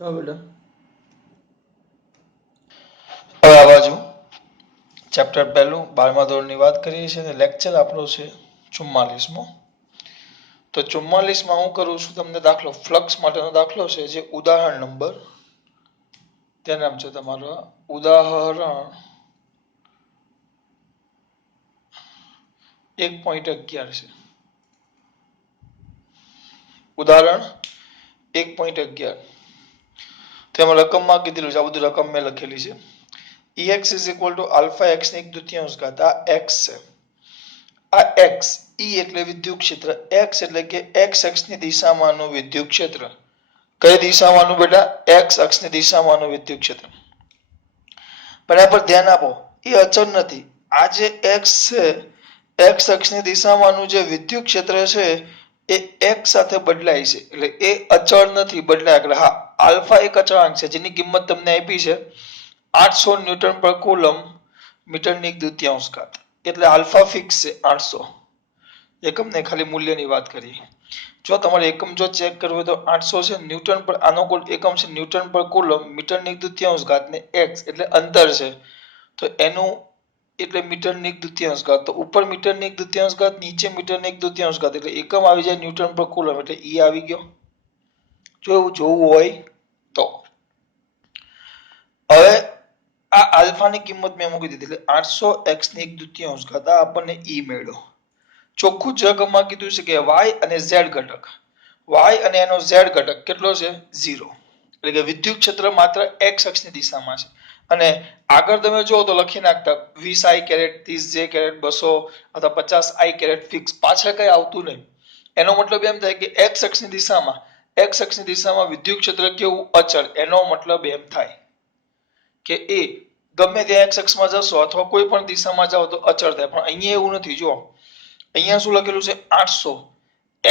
હા બેટા. હવે આ બાજુ ચેપ્ટર પહેલું 12મા ધોરણની વાત કરીએ છીએ અને લેક્ચર આપણો છે 44મો. તો 44માં હું કરું છું તમને દાખલો ફ્લક્સ માટેનો દાખલો છે જે ઉદાહરણ નંબર ત્યાં નામ છે તમારો ઉદાહરણ 1.11 છે. ઉદાહરણ 1.11 તેમાં રકમમાં કીધેલું છે. આ બધું રકમ મેં લખેલી છે. ex is equal to alpha x ની 1/2 ઘાત. આ x છે. આ x e એટલે વિદ્યુત ક્ષેત્ર, x એટલે કે x અક્ષની દિશામાંનું વિદ્યુત ક્ષેત્ર. કઈ દિશામાંનું બેટા? x અક્ષની દિશામાંનું વિદ્યુત ક્ષેત્ર. બરાબર ધ્યાન આપો. એ અચળ નથી. આ જે x છે x અક્ષની દિશામાંનું જે વિદ્યુત ક્ષેત્ર છે એ x સાથે બદલાય છે. એટલે એ અચળ નથી, બદલાય. એટલે હા, આલ્ફા એક અચળાંક છે જેની કિંમત તમને આપી છે 800 ન્યૂટન પર કુલમ મીટરની 1/2 ઘાત. એટલે આલ્ફા ફિક્સ છે 800. એકમને ખાલી મૂલ્યની વાત કરીએ. જો તમારે એકમ જો ચેક કરવું હોય તો 800 છે. ન્યૂટન પર આનો કુલ એકમ છે ન્યૂટન પર કુલમ મીટરની 1/2 ઘાત ને x એટલે અંતર છે. તો એનું એટલે મીટરની 1/2 ઘાત. તો ઉપર મીટરની 1/2 ઘાત, નીચે મીટરની 1/2 ઘાત. એટલે એકમ આવી જાય ન્યૂટન પર કુલમ. એટલે ઈ આવી ગયો. જો એવું જોવું હોય તો હવે આ આલ્ફાની કિંમત મેં મૂકી દીધી. એટલે 800 x ની 1/2 ઘાત આપણને ઈ મળ્યો. ચોખ્ખું જ રકમમાં કીધું છે કે y અને z ઘટક, y અને એનો z ઘટક કેટલો છે? 0. એટલે કે વિદ્યુત ક્ષેત્ર માત્ર x અક્ષની દિશામાં છે. અને આગળ તમે જુઓ તો લખી નાખતા 20 i કેરેટ, 30 j કેરેટ, 200 અથવા 50 i કેરેટ ફિક્સ. પાછળ કઈ આવતું નહીં. એનો મતલબ એમ થાય કે x અક્ષની દિશામાં વિદ્યુત ક્ષેત્ર કેવું? અચળ. એનો મતલબ એમ થાય કે એ ગમે ત્યાં x અક્ષમાં જશો અથવા કોઈ પણ દિશામાં જાઓ તો અચળ થાય. પણ અહીંયા એવું નથી. જો અહીંયા શું લખેલું છે? 800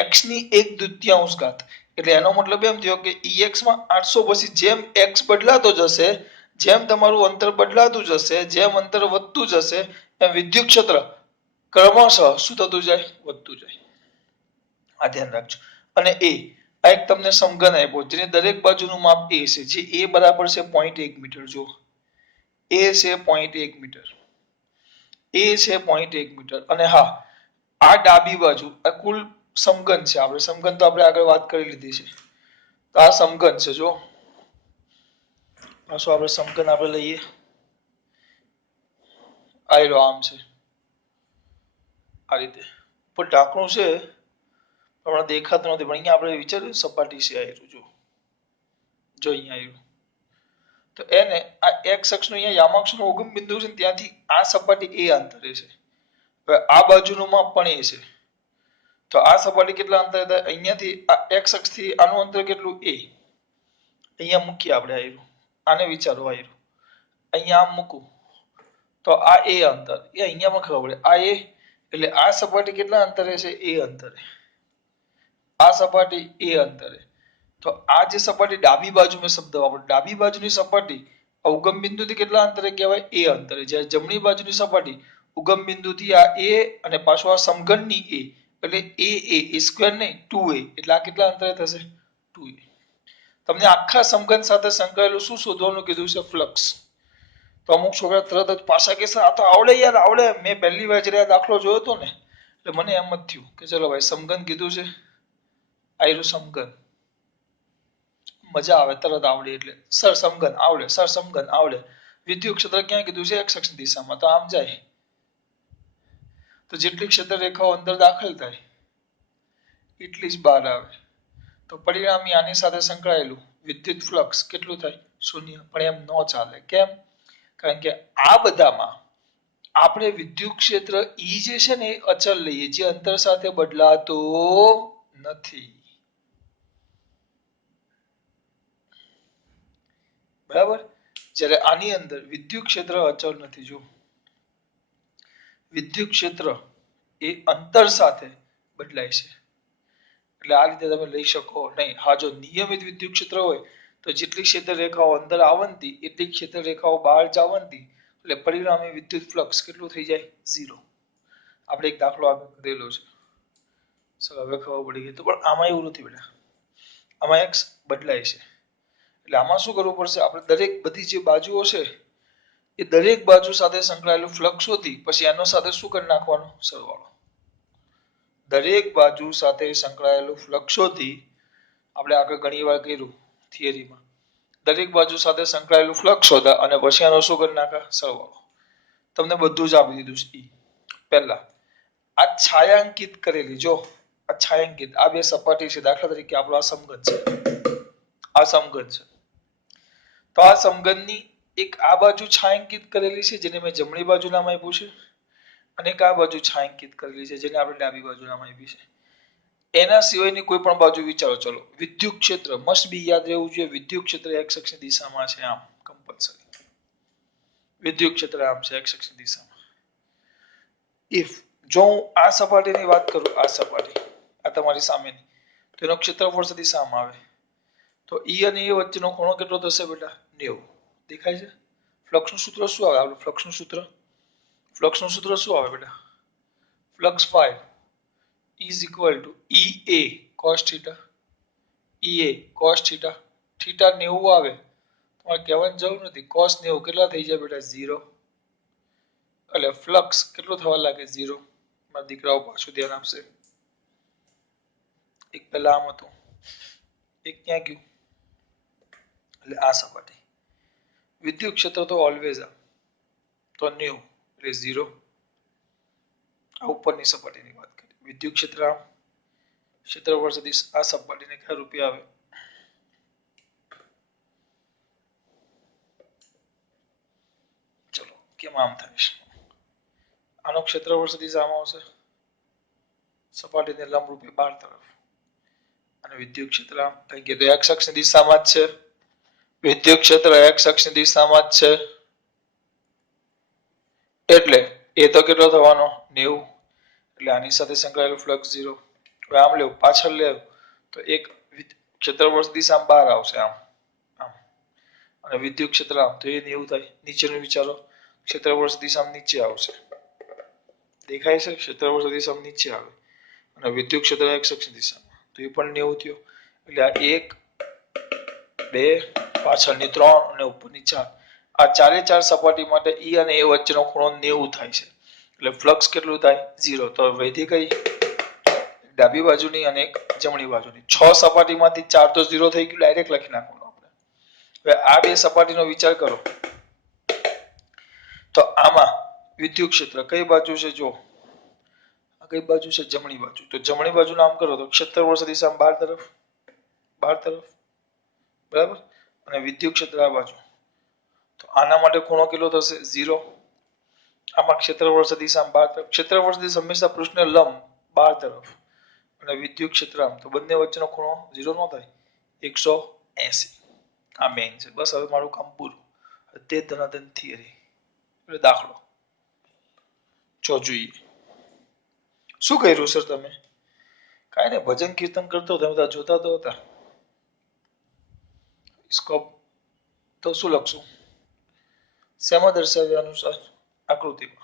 x ની 1/2 ઘાત. એટલે એનો મતલબ એમ થયો કે ex માં 800 પછી જેમ x બદલાતો જશે, જેમ તમારું અંતર બદલાતું જશે, જેમ અંતર વધતું જશે એમ વિદ્યુત ક્ષેત્ર ક્રમશઃ શું થતું જાય? વધતું જાય. આ ધ્યાન રાખજો. અને આ એક તમને સમઘન આપ્યો જેની દરેક બાજુનું માપ a છે. જે a બરાબર છે 0.1 મીટર. જો a છે 0.1 મીટર. a છે 0.1 મીટર. અને હા, આ ડાબી બાજુ આ કુલ સમઘન છે. આપણે સમઘન તો આપણે આગળ વાત કરી લીધી છે. તો આ સમઘન છે. જો પાછું આપણે સમઘન આપણે લઈએ. આ આમ છે આ રીતે. પણ ઢાંકણું છે પણ દેખાતું નથી. પણ અહીંયા આપણે વિચાર્યું સપાટી છે. આ જો અહીંયા આવ્યું તો એને આ x અક્ષનું અહીંયા યામાક્ષનું ઉગમ બિંદુ છે ત્યાંથી આ સપાટી a અંતરે છે. હવે આ બાજુનું માપ પણ એ છે. તો આ સપાટી કેટલા અંતરે થાય? અહીંયાથી આ x અક્ષથી આનું અંતર કેટલું? a. અહીંયા મૂકીએ આપણે. આને વિચારો. અહીંયા આમ મૂકું તો આ a અંતર. એ અહીંયા પણ ખબર પડે. આ a એટલે આ સપાટી કેટલા અંતરે છે? a અંતરે. આ સપાટી a અંતરે. તો આ જે સપાટી ડાબી બાજુ મેં શબ્દ વાપર્યો, ડાબી બાજુની સપાટી ઉગમ બિંદુથી કેટલા અંતરે કહેવાય? a અંતરે. જ્યારે જમણી બાજુની સપાટી ઉગમ બિંદુથી આ a અને પાછું આ સમઘનની a એટલે a સ્ક્વેર નહીં 2a. એટલે આ કેટલા અંતરે થશે? 2a. તમને આખા સમઘન સાથે સંકળાયેલું શું શોધવાનું કીધું છે? ફ્લક્સ. તો અમુક છોકરા તરત જ પાછા કહેશે આ તો આવડે યાર, આવડે. મેં પહેલી વાર જ્યારે આ દાખલો જોયો હતો ને એટલે મને એમ જ થયું કે ચલો ભાઈ સમઘન કીધું છે, આયરું સમઘન. મજા આવે તરત આવડે એટલે. સર સમઘન આવડે, સર સમઘન આવડે. વિદ્યુત ક્ષેત્ર ક્યાં કીધું છે? x અક્ષની દિશામાં. તો આમ જાય તો જેટલી ક્ષેત્ર રેખાઓ અંદર દાખલ થાય એટલી જ બહાર આવે. તો પરિણામી આની સાથે સંકળાયેલું વિદ્યુત ફ્લક્સ કેટલું થાય? 0. પણ એમ ન ચાલે. કેમ? કારણ કે આ બધામાં આપણે વિદ્યુત ક્ષેત્ર ઈ જે છે ને એ અચલ લઈએ, જે અંતર સાથે બદલાતો નથી. બરાબર? જ્યારે આની અંદર વિદ્યુત ક્ષેત્ર અચળ નથી. જો વિદ્યુત ક્ષેત્ર એ અંતર સાથે બદલાય છે. એટલે આ રીતે તમે લઈ શકો નહીં. હા, જો નિયમિત વિદ્યુત ક્ષેત્ર હોય તો જેટલી ક્ષેત્ર રેખાઓ અંદર આવંતી એટલી ક્ષેત્ર રેખાઓ બહાર જવંતી. એટલે પરિણામી વિદ્યુત ફ્લક્સ કેટલું થઈ જાય? 0. આપણે એક દાખલો આગળ કરેલો છે. હવે ખબર પડી ગઈ. તો પણ આમાં એવું નથી બેટા. આમાં x બદલાય છે. એટલે આમાં શું કરવું પડશે? આપણે દરેક બધી જે બાજુઓ છે એ દરેક બાજુ સાથે સંકળાયેલું ફ્લક્સ શોધી પછી એનો સાથે શું કરી નાખવાનું? સરવાળો. દરેક બાજુ સાથે સંકળાયેલું ફ્લક્સ શોધી આપણે આગળ ઘણી વાર કર્યું થિયરીમાં. દરેક બાજુ સાથે સંકળાયેલું ફ્લક્સ શોધા અને પછી એનો શું કરી નાખા? સરવાળો. તમને બધું જ આપી દીધું છે. પહેલા આ છાયાંકિત કરેલી, જો આ છાયાંકિત, આ બે સપાટી છે. દાખલા તરીકે આપણો આ સમઘન છે, આ સમઘન છે. તો આ સમઘનની એક આ બાજુ છાયાંકિત કરેલી છે જેને મેં જમણી બાજુ નામ આપ્યું છે, અને એક આ બાજુ છાયાંકિત કરેલી છે જેને આપણે ડાબી બાજુ નામ આપ્યું છે. એના સિવાયની કોઈ પણ બાજુ વિચારો. ચલો, વિદ્યુત ક્ષેત્ર મસ્ટ બી યાદ રહેવું જોઈએ. વિદ્યુત ક્ષેત્ર x અક્ષની દિશામાં છે, આમ કમ્પલસરી. વિદ્યુત ક્ષેત્ર આમ છે x અક્ષની દિશામાં. ઇફ જો હું આ સપાટીની વાત કરું, આ સપાટી આ તમારી સામેની, તો એનો ક્ષેત્રફળ સદી સામે આવે. તો E અને A વચ્ચેનો ખૂણો કેટલો થશે બેટા? 90. દેખાય છે? ફ્લક્સનું સૂત્ર શું આવે? આપણું ફ્લક્સનું સૂત્ર શું આવે બેટા? Flux 5 is equal to EA cos theta. EA cos theta. Theta 90 આવે. તમારે કહેવાની જરૂર નથી. cos 90 કેટલા થઈ જાય બેટા? 0. એટલે ફ્લક્સ કેટલો થવા લાગે? 0. મારા દીકરાઓ પાછું ધ્યાન આપશે. એક પહેલા આમ હતું, એક ક્યાં ગયું? એટલે આ સપાટી. વિદ્યુત ક્ષેત્ર તો ઓલવેઝ આ તો 90 એટલે 0. આ ઉપરની સપાટીની વાત કરીએ. વિદ્યુત ક્ષેત્ર આમ, ક્ષેત્રફળ સદિશ આ સપાટીને કયા રૂપે આવે? ચલો, કેમ આમ થાય છે? આનો ક્ષેત્રફળ સદિશ આમ આવશે, સપાટીને લંબ રૂપે બહાર તરફ, અને વિદ્યુત ક્ષેત્ર આમ થઈ ગયું તો x અક્ષની દિશામાં જ છે. વિદ્યુત ક્ષેત્ર x અક્ષની દિશામાં જ છે એટલે એ તો કેટલો થવાનો? 90. એટલે આની સાથે સંકળાયેલું ફ્લક્સ 0. હવે આમ લેવું, પાછળ લેવું તો એક ક્ષેત્રફળ દિશા બહાર આવશે, આમ આમ, અને વિદ્યુત ક્ષેત્ર આમ તો એ 90 થાય. નીચેનું વિચારો, ક્ષેત્રફળ દિશા નીચે આવશે. દેખાય છે? ક્ષેત્રફળ દિશા નીચે આવે અને વિદ્યુત ક્ષેત્ર x અક્ષની દિશામાં, તો એ પણ 90 થયો. એટલે આ 1 2 પાછળની 3 અને ઉપરની 4, આ ચારે ચાર સપાટી માટે E અને A વચ્ચેનો ખૂણો 90 થાય છે. એટલે ફ્લક્સ કેટલું થાય? 0. તો વૈધી કઈ? ડાબી બાજુની અને એક જમણી બાજુની. 6 સપાટીમાંથી 4 તો 0 થઈ ગયું, ડાયરેક્ટ લખી નાખવાનું આપણે. હવે આ બે સપાટીનો વિચાર કરો તો આમાં વિદ્યુત ક્ષેત્ર કઈ બાજુ છે? જો આ કઈ બાજુ છે? જમણી બાજુ. તો જમણી બાજુ નામ કરો તો ક્ષેત્રફળ સદિશ આમ બહાર તરફ, બરાબર, અને વિદ્યુત ક્ષેત્ર આ બાજુ. તો આના માટે ખૂણો કેટલો થશે? 0. આમાં ક્ષેત્રફળ સદિશ આમ બહાર તરફ. ક્ષેત્રફળ સદિશ હંમેશા પૃષ્ઠને લંબ બહાર તરફ, અને વિદ્યુત ક્ષેત્ર આમ, તો બંને વચ્ચેનો ખૂણો 0 ન થાય? 180. આ મેઇન છે. બસ હવે મારું કામ પૂરું. તે ધનાધન થિયરી એટલે દાખલો. જો જોઈએ શું કર્યું સર તમે? કાંઈ ને, ભજન કીર્તન કરતો તમે જોતા તો હતા. સ્કોપ તો શું લખશું? શેમાં દર્શાવ્યા અનુસાર? આકૃતિમાં.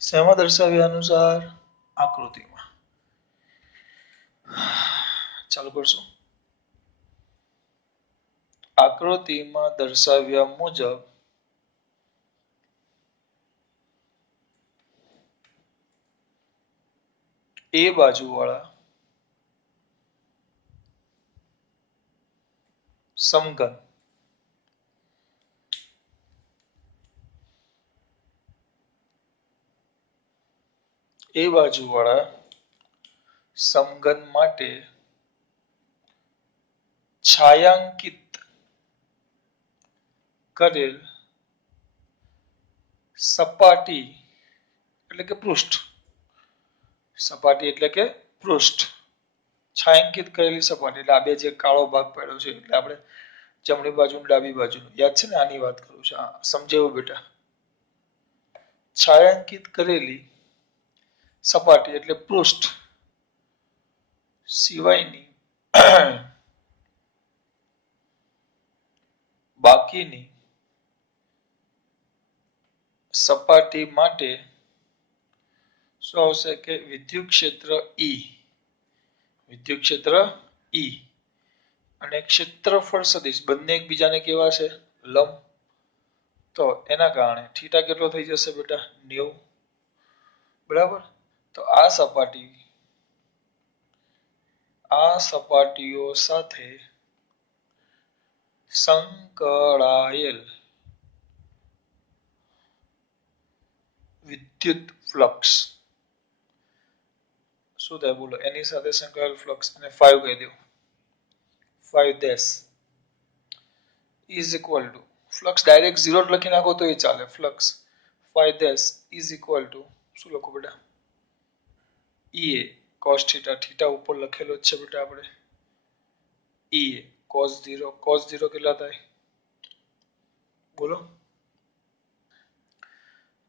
શેમાં દર્શાવ્યા અનુસાર? આકૃતિમાં. ચાલુ કરશું. આકૃતિમાં દર્શાવ્યા મુજબ એ બાજુવાળા સમઘન એ બાજુવાળા સમઘન માટે છાયાંકિત કરેલ સપાટી એટલે કે પૃષ્ઠ, સપાટી એટલે કે પૃષ્ઠ, છાયાંકિત કરેલી સપાટી એટલે આ બે જે કાળો ભાગ પડ્યો છે એટલે આપણે જમણી બાજુ ડાબી બાજુ યાદ છે ને? આની વાત કરું છું. સમજાવ્યું બેટા? છાયાંકિત કરેલી સપાટી એટલે પૃષ્ઠ સિવાયની બાકીની સપાટી માટે શું આવશે કે વિદ્યુત ક્ષેત્ર E અને ક્ષેત્રફળ સદિશ બંને એકબીજાને કેવા છે લંબ તો એના કારણે થીટા કેટલો થઈ જશે બેટા 90 બરાબર તો આ સપાટીઓ સાથે સંકળાયેલ વિદ્યુત ફ્લક્સ શું થાય બોલો એની સાથે સંકળાયેલ ફ્લક્સ અને 5 કહી દો 5 dash is equal to flux direct 0 લખી નાખો તો એ ચાલે flux 5 dash is equal to શું લખો બેટા ઈ એ cos થીટા થીટા ઉપર લખેલો જ છે બેટા આપણે ઈ એ cos 0 કેટલા થાય બોલો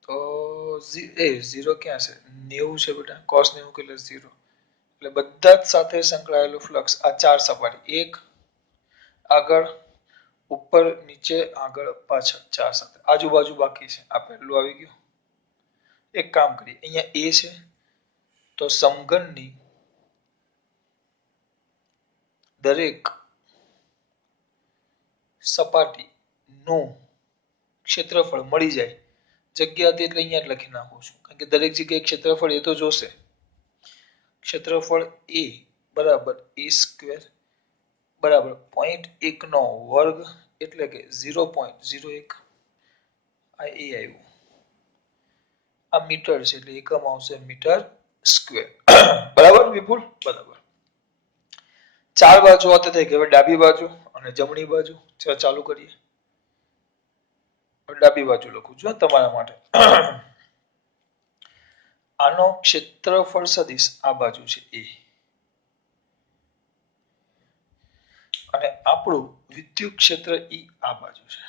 તો 0 ક્યાં છે 90 છે બેટા cos 90 કેટલે 0 એટલે બધા જ સાથે સંકળાયેલું ફ્લક્સ આ ચાર સપાટી એક આગળ ઉપર નીચે આગળ પાછળ ચાર સાથે આજુબાજુ બાકી છે આ પહેલું આવી ગયું એક કામ કરીએ અહીંયા એ છે તો સમઘનની દરેક સપાટી નું ક્ષેત્રફળ મળી જાય જગ્યા હતી એટલે અહીંયા જ લખી નાખું છું કારણ કે દરેક જગ્યાએ ક્ષેત્રફળ એ તો જોશે ક્ષેત્રફળ a બરાબર a સ્ક્વેર બરાબર 0.1 નો વર્ગ એટલે કે 0.01 આ a આવ્યું આ મીટર છે એટલે એકમ આવશે મીટર સ્ક્વેર બરાબર વિપુલ બરાબર ચાર બાજુ હોતે થઈ ગઈ હવે ડાબી બાજુ અને જમણી બાજુ ચાલુ કરીએ ડાબી બાજુ લખું છું તમારા માટે આનો ક્ષેત્રફળ સદિશ આ બાજુ છે a અને આપણું વિદ્યુત ક્ષેત્ર E આ બાજુ છે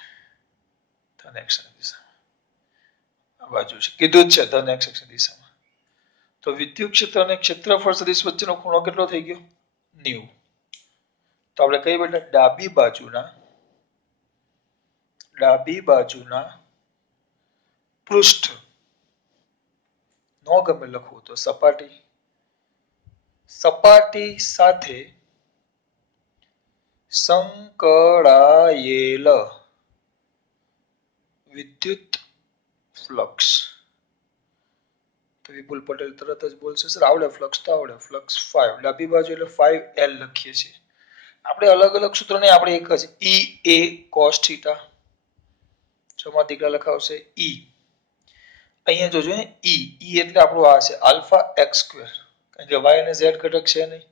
ધન x દિશામાં આ બાજુ છે કીધું જ છે ધન x દિશામાં તો વિદ્યુત ક્ષેત્ર અને ક્ષેત્રફળ સદિશ વચ્ચેનો ખૂણો કેટલો થઈ ગયો 90 તો આપણે કઈ બેટા ડાબી બાજુના પૃષ્ઠ નો ગમે લખવું તો સપાટી સાથે સંકળાયેલ વિદ્યુત ફ્લક્સ તો વિપુલ પટેલ તરત જ બોલશે સર આવડે ફ્લક્સ તો આવડે ફ્લક્સ 5 ડાબી બાજુ એટલે 5L લખીએ છીએ આપણે અલગ અલગ સૂત્રો નહીં આપણે એક જ E A cos થીટા છમાં દીકરા લખાવશે E અહીંયા જોજો E એટલે આપણું આ છે આલ્ફા x સ્ક્વેર કારણ કે y અને z ઘટક છે નહીં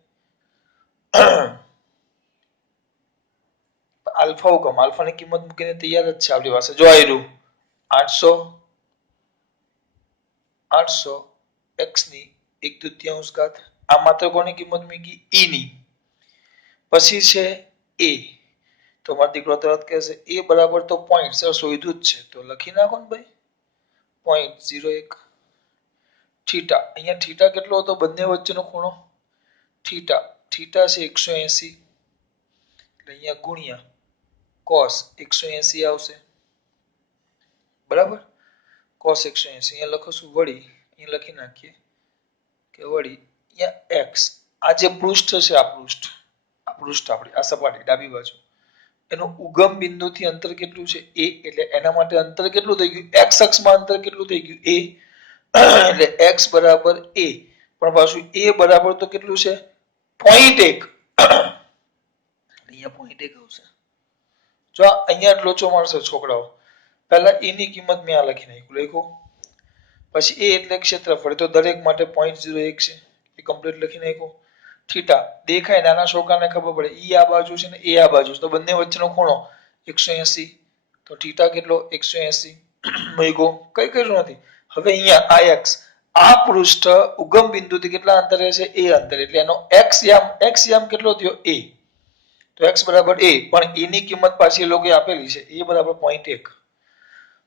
આલ્ફા હુકમ આલ્ફાની કિંમત મૂકીને તૈયાર જ છે આપણી પાસે જો આવ્યું 800 x ની 1/2 ઘાત આ માત્ર કોની કિંમત મૂકી e ની પછી છે a તો મારો દીકરો તરત કહેશે a બરાબર તો પોઈન્ટ સર શોધ્યું જ છે તો લખી નાખો ને ભાઈ 0.01 થીટા અહીંયા થીટા કેટલો હતો બંને વચ્ચેનો ખૂણો થીટા છે 180 એટલે અહીંયા ગુણ્યા cos 180 આવશે બરાબર cos 180 અહીંયા લખોશું વળી અહીંયા લખી નાખીએ કે વળી અહીંયા x આ જે પૃષ્ઠ છે આ પૃષ્ઠ આપણી આ સપાટી ડાબી બાજુ એનું ઉગમ બિંદુથી અંતર કેટલું છે a એટલે એના માટે અંતર કેટલું થઈ ગયું x અક્ષમાં અંતર કેટલું થઈ ગયું a એટલે x બરાબર a પણ પાછું a બરાબર તો કેટલું છે 0.1 અહીંયા 0.1 આવશે જો અહીંયા લોચો મારશે છોકરાઓ પહેલા e ની કિંમત મેં આ લખી નાખ્યું પછી a એટલે ક્ષેત્રફળ તો દરેક માટે 0.01 છે એ કમ્પ્લીટ લખી નાખ્યું થીટા દેખાય નાના છોકરાને ખબર પડે e આ બાજુ છે ને a આ બાજુ તો બંને વચ્ચેનો ખૂણો 180 તો થીટા કેટલો 180 મૂક્યો કઈ કર્યું નથી હવે અહીંયા આ x આ પૃષ્ઠ ઉગમ બિંદુથી કેટલા અંતરે છે a અંતર એટલે એનો x યામ કેટલો થયો a તો x બરાબર a પણ a ની કિંમત પાછી એ લોકોએ આપેલી છે a બરાબર 0.1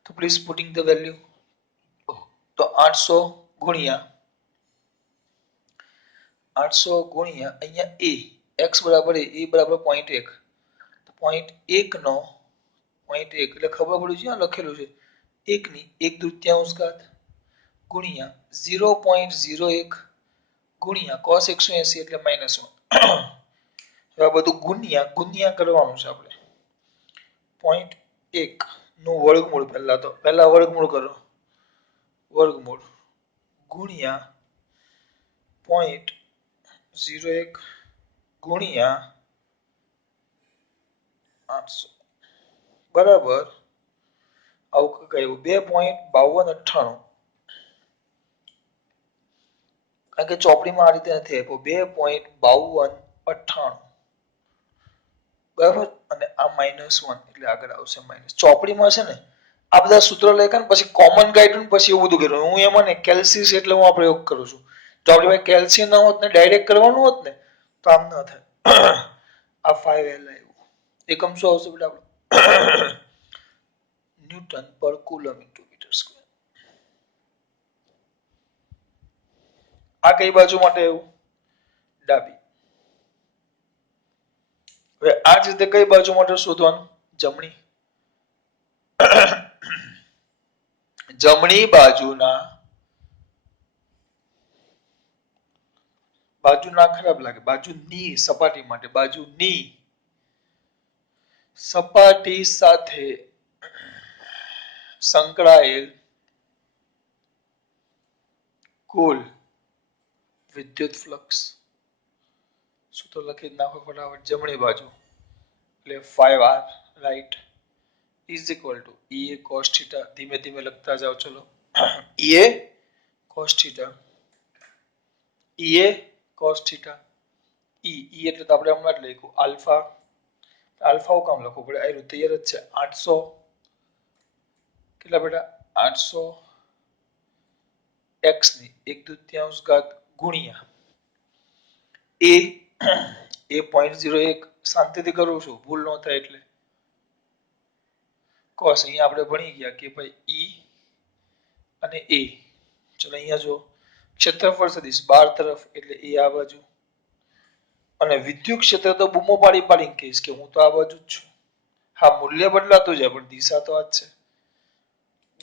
તો પ્લીઝ પુટિંગ ધ વેલ્યુ તો 800 ગુણ્યા અહીંયા a x બરાબર a બરાબર 0.1 તો 0.1 નો 0.1 એટલે ખબર પડી છે લખેલું છે એકની 1/3 ગુણ્યા 0.01 ગુણ્યા cos 180 એટલે -1. હવે આ બધું ગુણ્યા કરવાનું છે આપણે. 0.1 નું વર્ગમૂળ પહેલા વર્ગમૂળ કરો. વર્ગમૂળ ગુણ્યા 0.01 ગુણ્યા 800 બરાબર આવું કયું 2.5298. કારણ કે ચોપડીમાં આ રીતે નથી આપ્યો 2.5298 બરાબર અને આ -1 એટલે આગળ આવશે માઇનસ. ચોપડીમાં છે ને આ બધા સૂત્રો લખ્યા ને પછી કોમન કાઢ્યું પછી એવું બધું કર્યું. હું એમાં ને કેલ્સીસ એટલે હું આ પ્રયોગ કરું છું. જો આપણી પાસે કેલ્શિયમ ના હોત ને ડાયરેક્ટ કરવાનું હોત ને તો આમ ન થાય. આ 5L આવ્યું. એકમ શું આવશે બેટા આપણે? ન્યૂટન પર કુલમ ઇન્ટુ મીટર સ્ક્વેર. આ કઈ બાજુ માટે આવ્યું? ડાબી. હવે આ જ રીતે કઈ બાજુ માટે શોધવાનું? જમણી. જમણી બાજુ ના ખરાબ લાગે. બાજુની સપાટી માટે બાજુની સપાટી સાથે સંકળાયેલ કુલ વિદ્યુત ફ્લક્સ. શું તો લખી નાખો ફટાફટ. જમણી બાજુ એટલે 5R right is equal to EA cos θ. ધીમે ધીમે લખતા જાઓ. ચલો EA cos θ EA cos θ E એટલે તો આપણે હમણાં જ લખ્યું આલ્ફા. આલ્ફા કામ લખવું પડે? આ તૈયાર જ છે. 800 કેટલા બેટા? 800 x ની 1/2 ગુણ્યા a 0.01 શાંતિથી કરું છું ભૂલ ન થાય એટલે. cos અહીંયા આપણે ભણી ગયા કે ભાઈ E અને A. ચલો અહીંયા જો ક્ષેત્રફળ સદિશ 12 તરફ એટલે એ આ બાજુ અને વિદ્યુત ક્ષેત્ર તો બૂમો પાડીને કહીશ કે હું તો આ બાજુ જ છું. હા મૂલ્ય બદલાતું જાય પણ દિશા તો આ જ છે.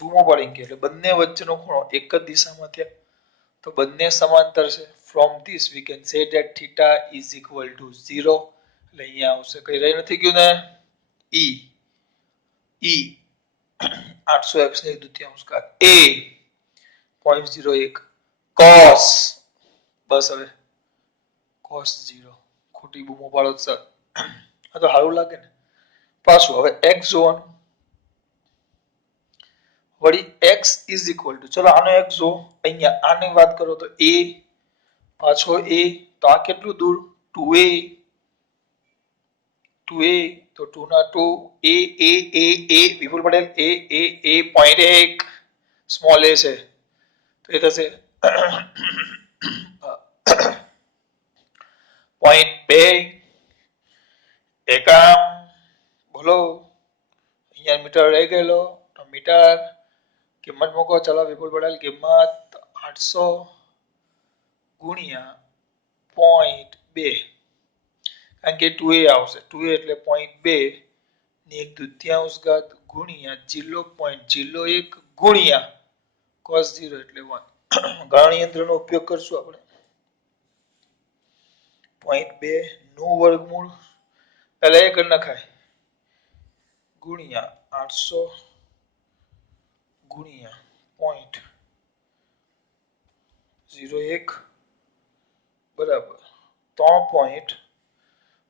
બૂમો પાડીને કે એટલે બંને વચ્ચેનો ખૂણો એક જ દિશામાં થયા તો બંને સમાંતર છે. From this we can say that theta is equal to 0. એટલે અહીંયા આવશે. કઈ રહી નથી ગયું ને? E 800x ની 1/2 A 0.01 cos. બસ હવે cos 0 ખોટી બૂમો પાડો સર. આ તો સારું લાગે ને. પાછું હવે x જોવાનું. વળી x is equal to ચલો આનો x જો અહીંયા આની વાત કરો તો a પાછો a તો આ કેટલું દૂર 2a તો 2 ના 2 a Vipul Patel a 0.1 small a છે તો એ થશે 0.2 એકમ. બોલો અહીંયા મીટર રહી ગયેલો તો મીટર કિંમત મૂકો. ચલો વિપુલ પટેલ કિંમત 800 ગુણ્યા 0.2 કારણ કે 2a આવશે. 2a એટલે 0.2 ની 1/2 ગુણ્યા 0.01 ગુણ્યા cos 0 એટલે 1. ગણન યંત્રનો ઉપયોગ કરશું આપણે. 0.2 નું વર્ગમૂળ પહેલા એ કરી નખાય ગુણ્યા 800 ગુણ્યા 0.01 બરાબર 3.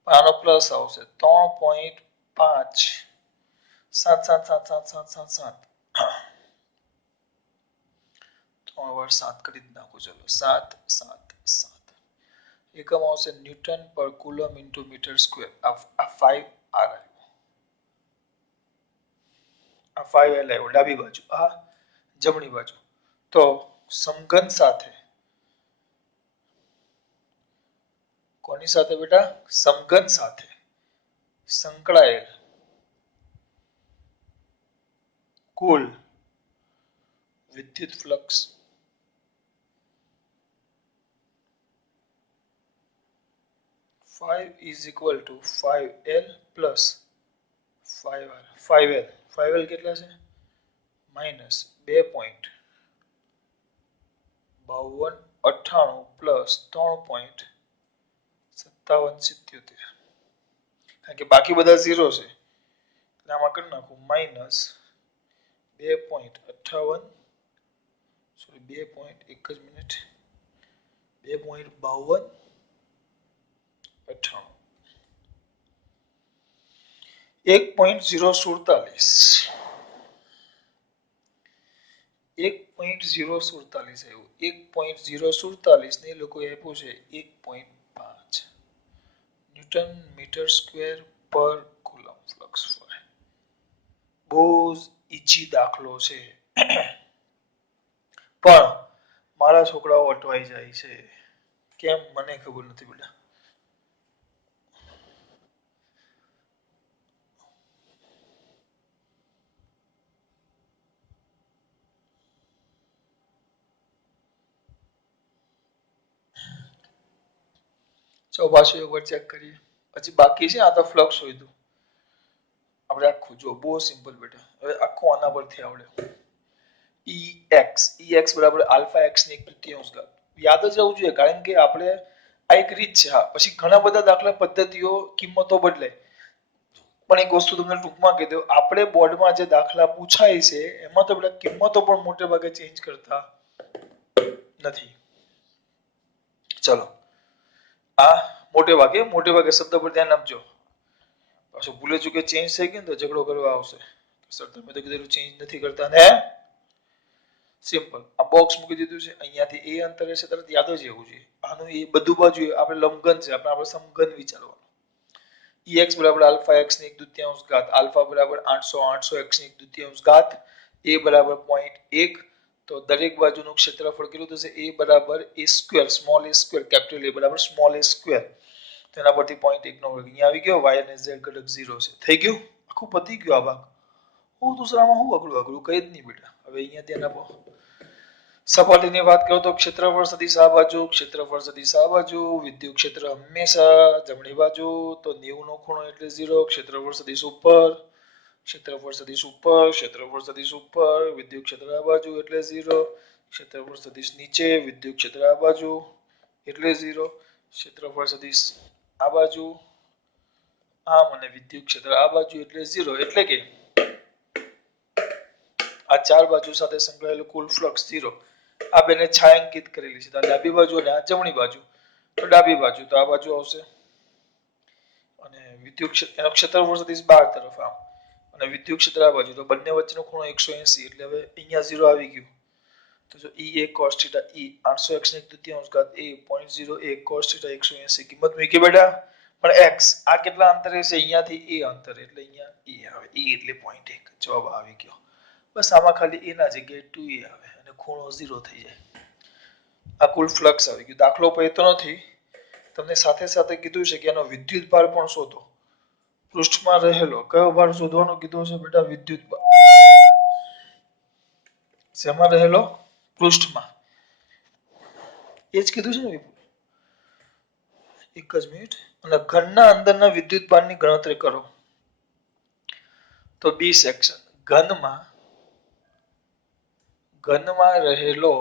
આનો પ્લસ આવશે 3.5 7 3 વાર 7 કરી નાખો. ચલો 7 7 7 એકમ આવશે ન્યૂટન પર કુલમ ઇન્ટુ મીટર સ્ક્વેર. આ 5R આવ્યો. આ 5L આવ્યો ડાબી બાજુ. આ જમણી બાજુ. તો સમઘન સાથે કોની સાથે બેટા? સમઘન સાથે સંકળાયેલ કુલ વિદ્યુત flux is equal to 5L plus 5R. 5L કેટલા છે? માઇનસ 2.5298 પ્લસ 3.5777 કારણ કે બાકી બધા 0 છે એટલે આમાં કરી નાખું માઇનસ 2.58 સોરી 2.52 98 1.047 આવ્યું 1.047 ને લોકોએ આપ્યું છે 1.5 ન્યૂટન મીટર સ્ક્વેર પર કુલમ ફ્લક્સ બહુ ઈજી દાખલો છે પણ મારા છોકરાઓ અટવાઈ જાય છે કેમ મને ખબર નથી બેટા ચલો પાછું એકવાર ચેક કરીએ પછી બાકી છે આ તો ફ્લક્સ હોય તો આપણે આખું જો બહુ સિમ્પલ બેટા હવે આખું આના પરથી આવડે ex બરાબર આલ્ફા x ની એક તૃતીયાંશ ઘાત યાદ જ રહેવું જોઈએ કારણ કે આપણે આ એક રીત છે હા પછી ઘણા બધા દાખલા પદ્ધતિઓ કિંમતો બદલાય પણ એક વસ્તુ તમને ટૂંકમાં કહી દઉં આપણે બોર્ડમાં જે દાખલા પૂછાય છે એમાં તો બધા કિંમતો પણ મોટે ભાગે ચેન્જ કરતા નથી ચલો આ મોટે ભાગે શબ્દ પર ધ્યાન આપજો પાછું ભૂલે ચૂકે ચેન્જ થઈ ગયું તો ઝઘડો કરવા આવશે સર તમે તો કીધું ચેન્જ નથી કરતા ને સિમ્પલ આ બોક્સ મૂકી દીધું છે અહીંયાથી એ અંતરે છે તરત યાદ જ રહેવું જોઈએ આનું એ બધું બાજુ આપણે લંબઘન છે આપણે સમઘન વિચારવાનું ex બરાબર આલ્ફા x ની એક દૂતીયાંશ ઘાત આલ્ફા બરાબર 800 x ની એક દૂતીયાંશ ઘાત a બરાબર 0.1 તો દરેક બાજુનું ક્ષેત્રફળ કેટલું થશે a બરાબર a square small a square capital a બરાબર સ્મોલ a સ્ક્વેર તેના પરથી 0.1 નો વર્ગ અહીંયા આવી ગયો y અને z ઘટક 0 છે થઈ ગયું આખું પતી ગયું આ ભાગ હું દુસરામાં હું અઘરું કઈ જ નહીં બેટા હવે અહીંયા ધ્યાન આપો સપાટીની વાત કરો તો ક્ષેત્રફળ સદિશ આ બાજુ ક્ષેત્રફળ સદિશ આ બાજુ વિદ્યુત ક્ષેત્ર હંમેશા જમણી બાજુ તો 90 નો ખૂણો એટલે 0 ક્ષેત્રફળ સદિશ ઉપર ક્ષેત્રફળ સદિશ ઉપર ક્ષેત્રફળ સદિશ ઉપર વિદ્યુત ક્ષેત્ર આ બાજુ એટલે 0 ક્ષેત્રફળ સદિશ નીચે વિદ્યુત ક્ષેત્ર આ બાજુ એટલે 0 ક્ષેત્રફળ સદિશ આ બાજુ આમ અને વિદ્યુત ક્ષેત્ર આ બાજુ એટલે 0 એટલે કે આ ચાર બાજુ સાથે સંકળાયેલું કુલ ફ્લક્સ 0 આ બેને છાयांकित કરેલી છે તો ડાબી બાજુ અને આ જમણી બાજુ તો ડાબી બાજુ તો આ બાજુ આવશે અને વિદ્યુત ક્ષેત્ર ક્ષેત્રફળ સદિશ 12 તરફ આમ અને વિદ્યુત ક્ષેત્ર આ બાજુ તો બંને વચ્ચેનો ખૂણો 180 એટલે હવે અહીંયા 0 આવી ગયું તો જો e a cos θ e 800x ની તૃતીયાંશ ઘાત a 0.01 cos θ 180 કિંમત મૂકી બેટા પણ x આ કેટલા અંતરે છે અહીંયાથી a અંતર એટલે અહીંયા e આવે e એટલે 0.1 જવાબ આવી ગયો બસ આમાં ખાલી a ના જગ્યાએ 2a આવે અને ખૂણો 0 થઈ જાય આ કુલ ફ્લક્સ આવી ગયું દાખલો પડતો નથી તમને સાથે સાથે કીધું છે કે એનો વિદ્યુત ભાર પણ શોધો પૃષ્ઠમાં રહેલો કયો ભાર શોધવાનો કીધું છે બેટા વિદ્યુત ભાર શેમાં રહેલો પૃષ્ઠમાં એ જ કીધું છે ને એક જ મિનિટ અને ઘનના અંદરના વિદ્યુત ભારની ગણતરી કરો તો બી સેક્શન ઘનમાં રહેલો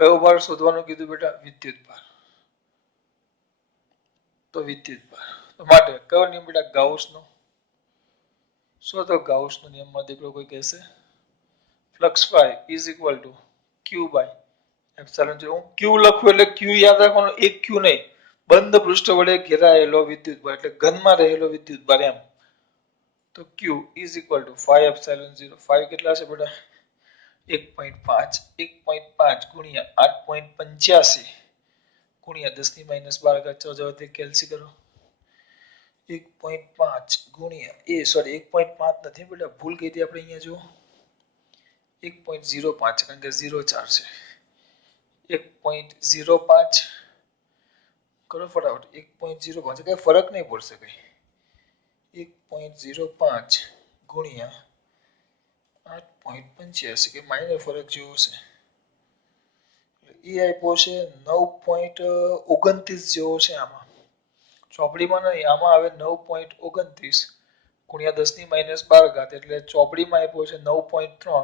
કયો ભાર શોધવાનું કીધું બેટા વિદ્યુત ભાર તો વિદ્યુત ભાર માટે કયો નિયમ બેટા ગાઉસનો શું તો ગાઉસનો નિયમમાં દીકરો કોઈ કહેશે flux phi is equal to q by epsilon 0 હું q લખું એટલે q યાદ રાખવાનું એક q નહીં બંધ પૃષ્ઠ વડે ઘેરાયેલો વિદ્યુત ભાર એટલે ઘનમાં રહેલો વિદ્યુત ભાર એમ તો q is equal to 5 epsilon 0 5 કેટલા છે બેટા 1.5 ગુણ્યા 8.85 ગુણ્યા 10 ની -12 ઘાત 6 જવાથી કેલ્સી કરો 1.5 ગુણ્યા સોરી 1.5 નથી બેટા ભૂલ કઈ હતી આપણે અહીંયા જો 1.05 કારણ કે 0.4 છે 1.05 કરો ફટાફટ 1.05 કઈ ફરક નહીં પડશે કઈ 1.05 ગુણ્યા 8.85 કે માઇનર ફરક જેવો છે એ આપ્યો છે 9.29 જેવો છે આમાં ચોપડીમાં નહીં આમાં આવે 9.29 ગુણ્યા 10 ની -12 ઘાત એટલે ચોપડીમાં આપ્યો છે 9.3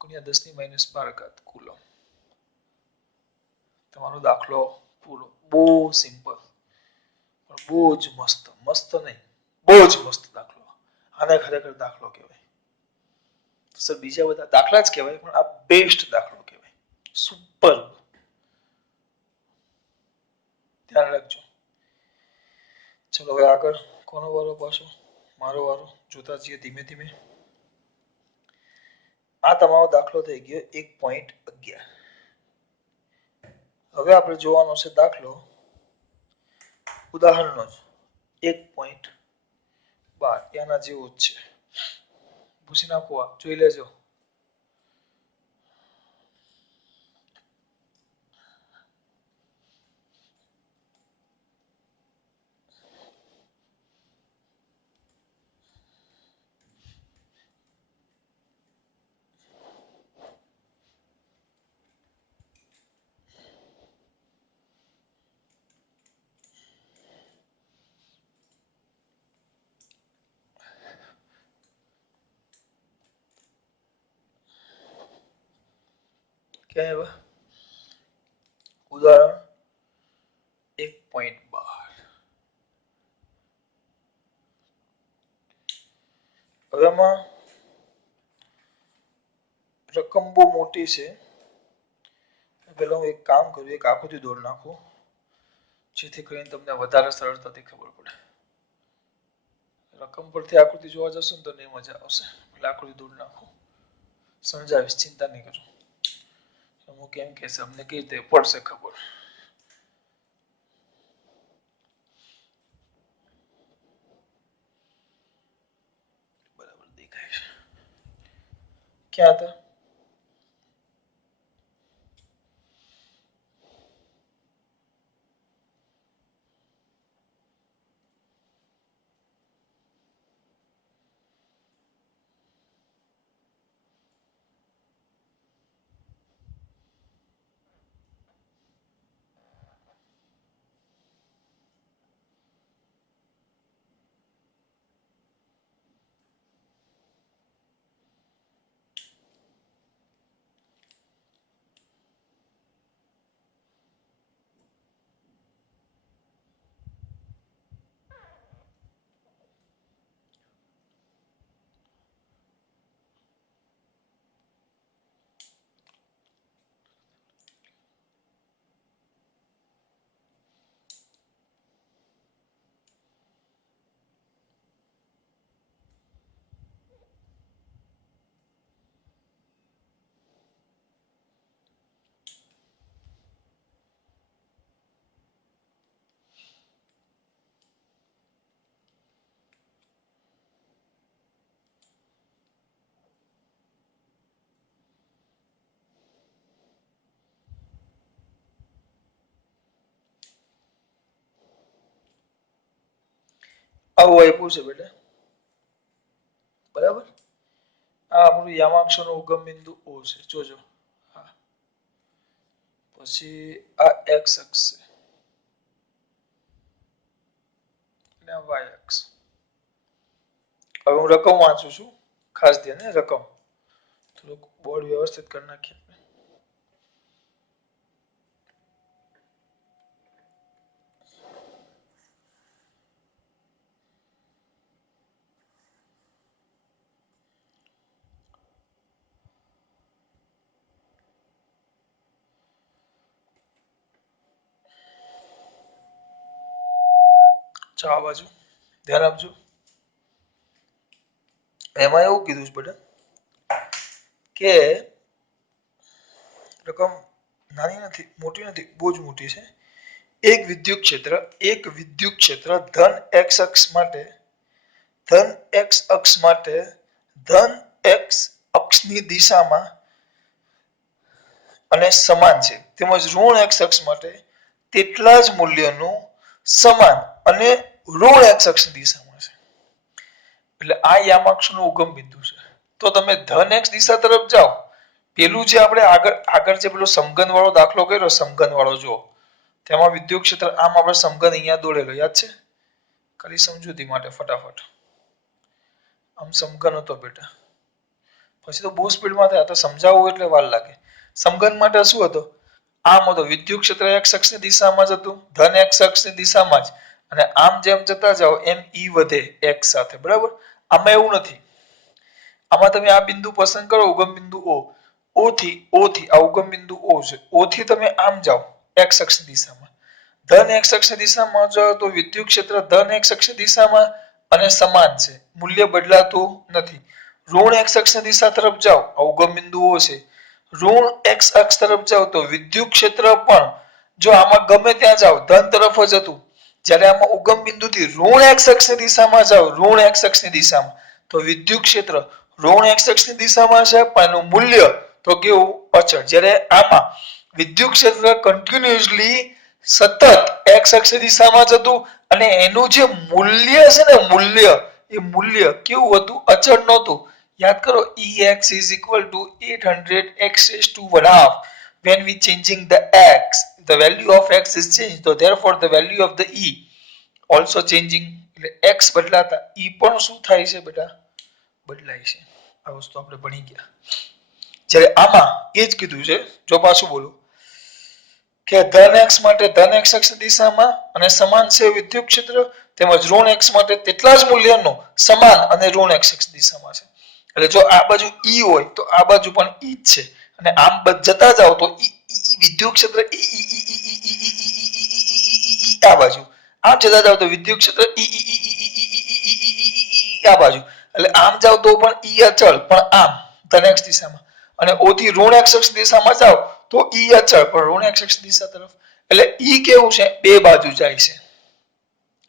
ગુણ્યા 10 ની -12 ઘાત કુલમ. તમારો દાખલો પૂરો. બહુ સિમ્પલ પણ બહુ જ મસ્ત. મસ્ત નહીં, બહુ જ મસ્ત દાખલો. આને ખરેખર દાખલો કહેવાય. સર બીજા બધા દાખલા જ કહેવાય પણ આ બેસ્ટ દાખલો કહેવાય. સુપર. ધ્યાન રાખજો. ચલો હવે આગળ કોનો વારો પાછો? મારો વારો. જોતા જઈએ ધીમે ધીમે. આ તમારો દાખલો થઈ ગયો 1.11. હવે આપણે જોવાનો છે દાખલો ઉદાહરણનો જ 1.12 એના જેવો જ છે. પૂછી નાખો, જોઈ લેજો. ક્યાં આવ્યા? ઉદાહરણ 1.12. હવે આમાં રકમ બહુ મોટી છે. પહેલા હું એક કામ કરું, એક આકૃતિ દોરી નાખું જેથી કરીને તમને વધારે સરળતાથી ખબર પડે. રકમ પરથી આકૃતિ જોવા જશો ને તો નહીં મજા આવશે. એટલે આકૃતિ દોરી નાખું, સમજાવીશ, ચિંતા નહીં કરો. અમુક એમ કહેશે અમને કઈ રીતે પડશે ખબર. બરાબર દેખાય છે. ક્યાં હતા? આવું આપ્યું છે બેટા. બરાબર. આ આપણું યામાક્ષનો ઉગમ બિંદુ O છે. જોજો. હા. પછી આ x અક્ષ છે અને આ y અક્ષ. હવે હું રકમ વાંચું છું, ખાસ ધ્યાન. રકમ થોડુંક બોર્ડ વ્યવસ્થિત કરી નાખીએ. ચાલો આ બાજુ ધ્યાન આપજો. એમાં એવું કીધું છે બેટા કે રકમ નાની નથી, મોટી નથી, બહુ જ મોટી છે. એક વિદ્યુત ક્ષેત્ર ધન x અક્ષ માટે ધન x અક્ષની દિશામાં અને સમાન છે, તેમજ ઋણ x અક્ષ માટે તેટલા જ મૂલ્યનું સમાન અને ઋણ x અક્ષની દિશામાં છે. એટલે આ યામાક્ષનું ઉગમ બિંદુ છે. તો તમે ધન x દિશા તરફ જાઓ. પેલું જે આપણે આગળ જે પેલો સમઘન વાળો દાખલો કર્યો, સમઘન વાળો જો તેમાં વિદ્યુત ક્ષેત્ર આમ આપણે સમઘન અહીંયા દોરેલો યાદ છે? ખાલી સમજૂતી માટે ફટાફટ. આમ સમઘન હતો બેટા, પછી તો બહુ સ્પીડમાં થાય, તો સમજાવવું એટલે વાર લાગે. સમઘન માટે શું હતો? આમ હતો, વિદ્યુત ક્ષેત્ર x અક્ષની દિશામાં જ હતું, ધન x અક્ષની દિશામાં જ, અને આમ જેમ જતા જાઓ એમ ઈ વધે x સાથે, બરાબર. આમાં એવું નથી, આમાં તમે આ બિંદુ પસંદ કરો, ઉગમ બિંદુ O થી આ ઉગમ બિંદુ O છે, O થી તમે આમ જાઓ x અક્ષ દિશામાં, ધન x અક્ષ દિશામાં જાઓ તો વિદ્યુત ક્ષેત્ર ધન x અક્ષ દિશામાં અને સમાન છે, મૂલ્ય બદલાતું નથી. ઋણ x અક્ષ દિશા તરફ જાઓ, આ ઉગમ બિંદુ O છે, ઋણ x અક્ષ તરફ જાઓ તો વિદ્યુત ક્ષેત્ર પણ જો આમાં ગમે ત્યાં જાઓ ધન તરફ જ હતું, જ્યારે આમાં ઉગમ બિંદુથી ઋણ x અક્ષની દિશામાં જાઓ, ઋણ x અક્ષની દિશામાં, તો વિદ્યુત ક્ષેત્ર ઋણ x અક્ષની દિશામાં છે પણ એનું મૂલ્ય તો કેવું? અચળ. જ્યારે આમાં વિદ્યુત ક્ષેત્ર કન્ટિન્યુઅસલી સતત x અક્ષની દિશામાં જ હતું અને એનું જે મૂલ્ય છે ને, મૂલ્ય, એ મૂલ્ય કેવું હતું? અચળ નહોતું. યાદ કરો, Ex is equal to 800 x raised to 1/2. When we changing the x, the value of x is changed, so therefore the value of the E also changing. એટલે x બદલાતા E પણ શું થાય છે બેટા? બદલાય છે. આ વસ્તુ આપણે ભણી ગયા. જ્યારે આમાં એ જ કીધું છે, જો પાછું બોલું કે ધન x માટે ધન x અક્ષ દિશામાં અને સમાન છે વિદ્યુત ક્ષેત્ર, તેમજ ઋણ x માટે તેટલા જ મૂલ્યનો સમાન અને ઋણ x અક્ષ દિશામાં છે. એટલે જો આ બાજુ E હોય તો આ બાજુ પણ E જ છે, અને આમ જતા જાઓ તો વિદ્યુત ક્ષેત્ર આ બાજુ, આમ જતા જાઓ તો વિદ્યુત ક્ષેત્ર આ બાજુ, એટલે આમ જાઓ તો પણ E અચળ, પણ આમ ધન x દિશામાં, અને O થી ઋણ x અક્ષ દિશામાં જાઓ તો E અચળ પણ ઋણ x અક્ષ દિશા તરફ. એટલે E કેવું છે? બે બાજુ જાય છે.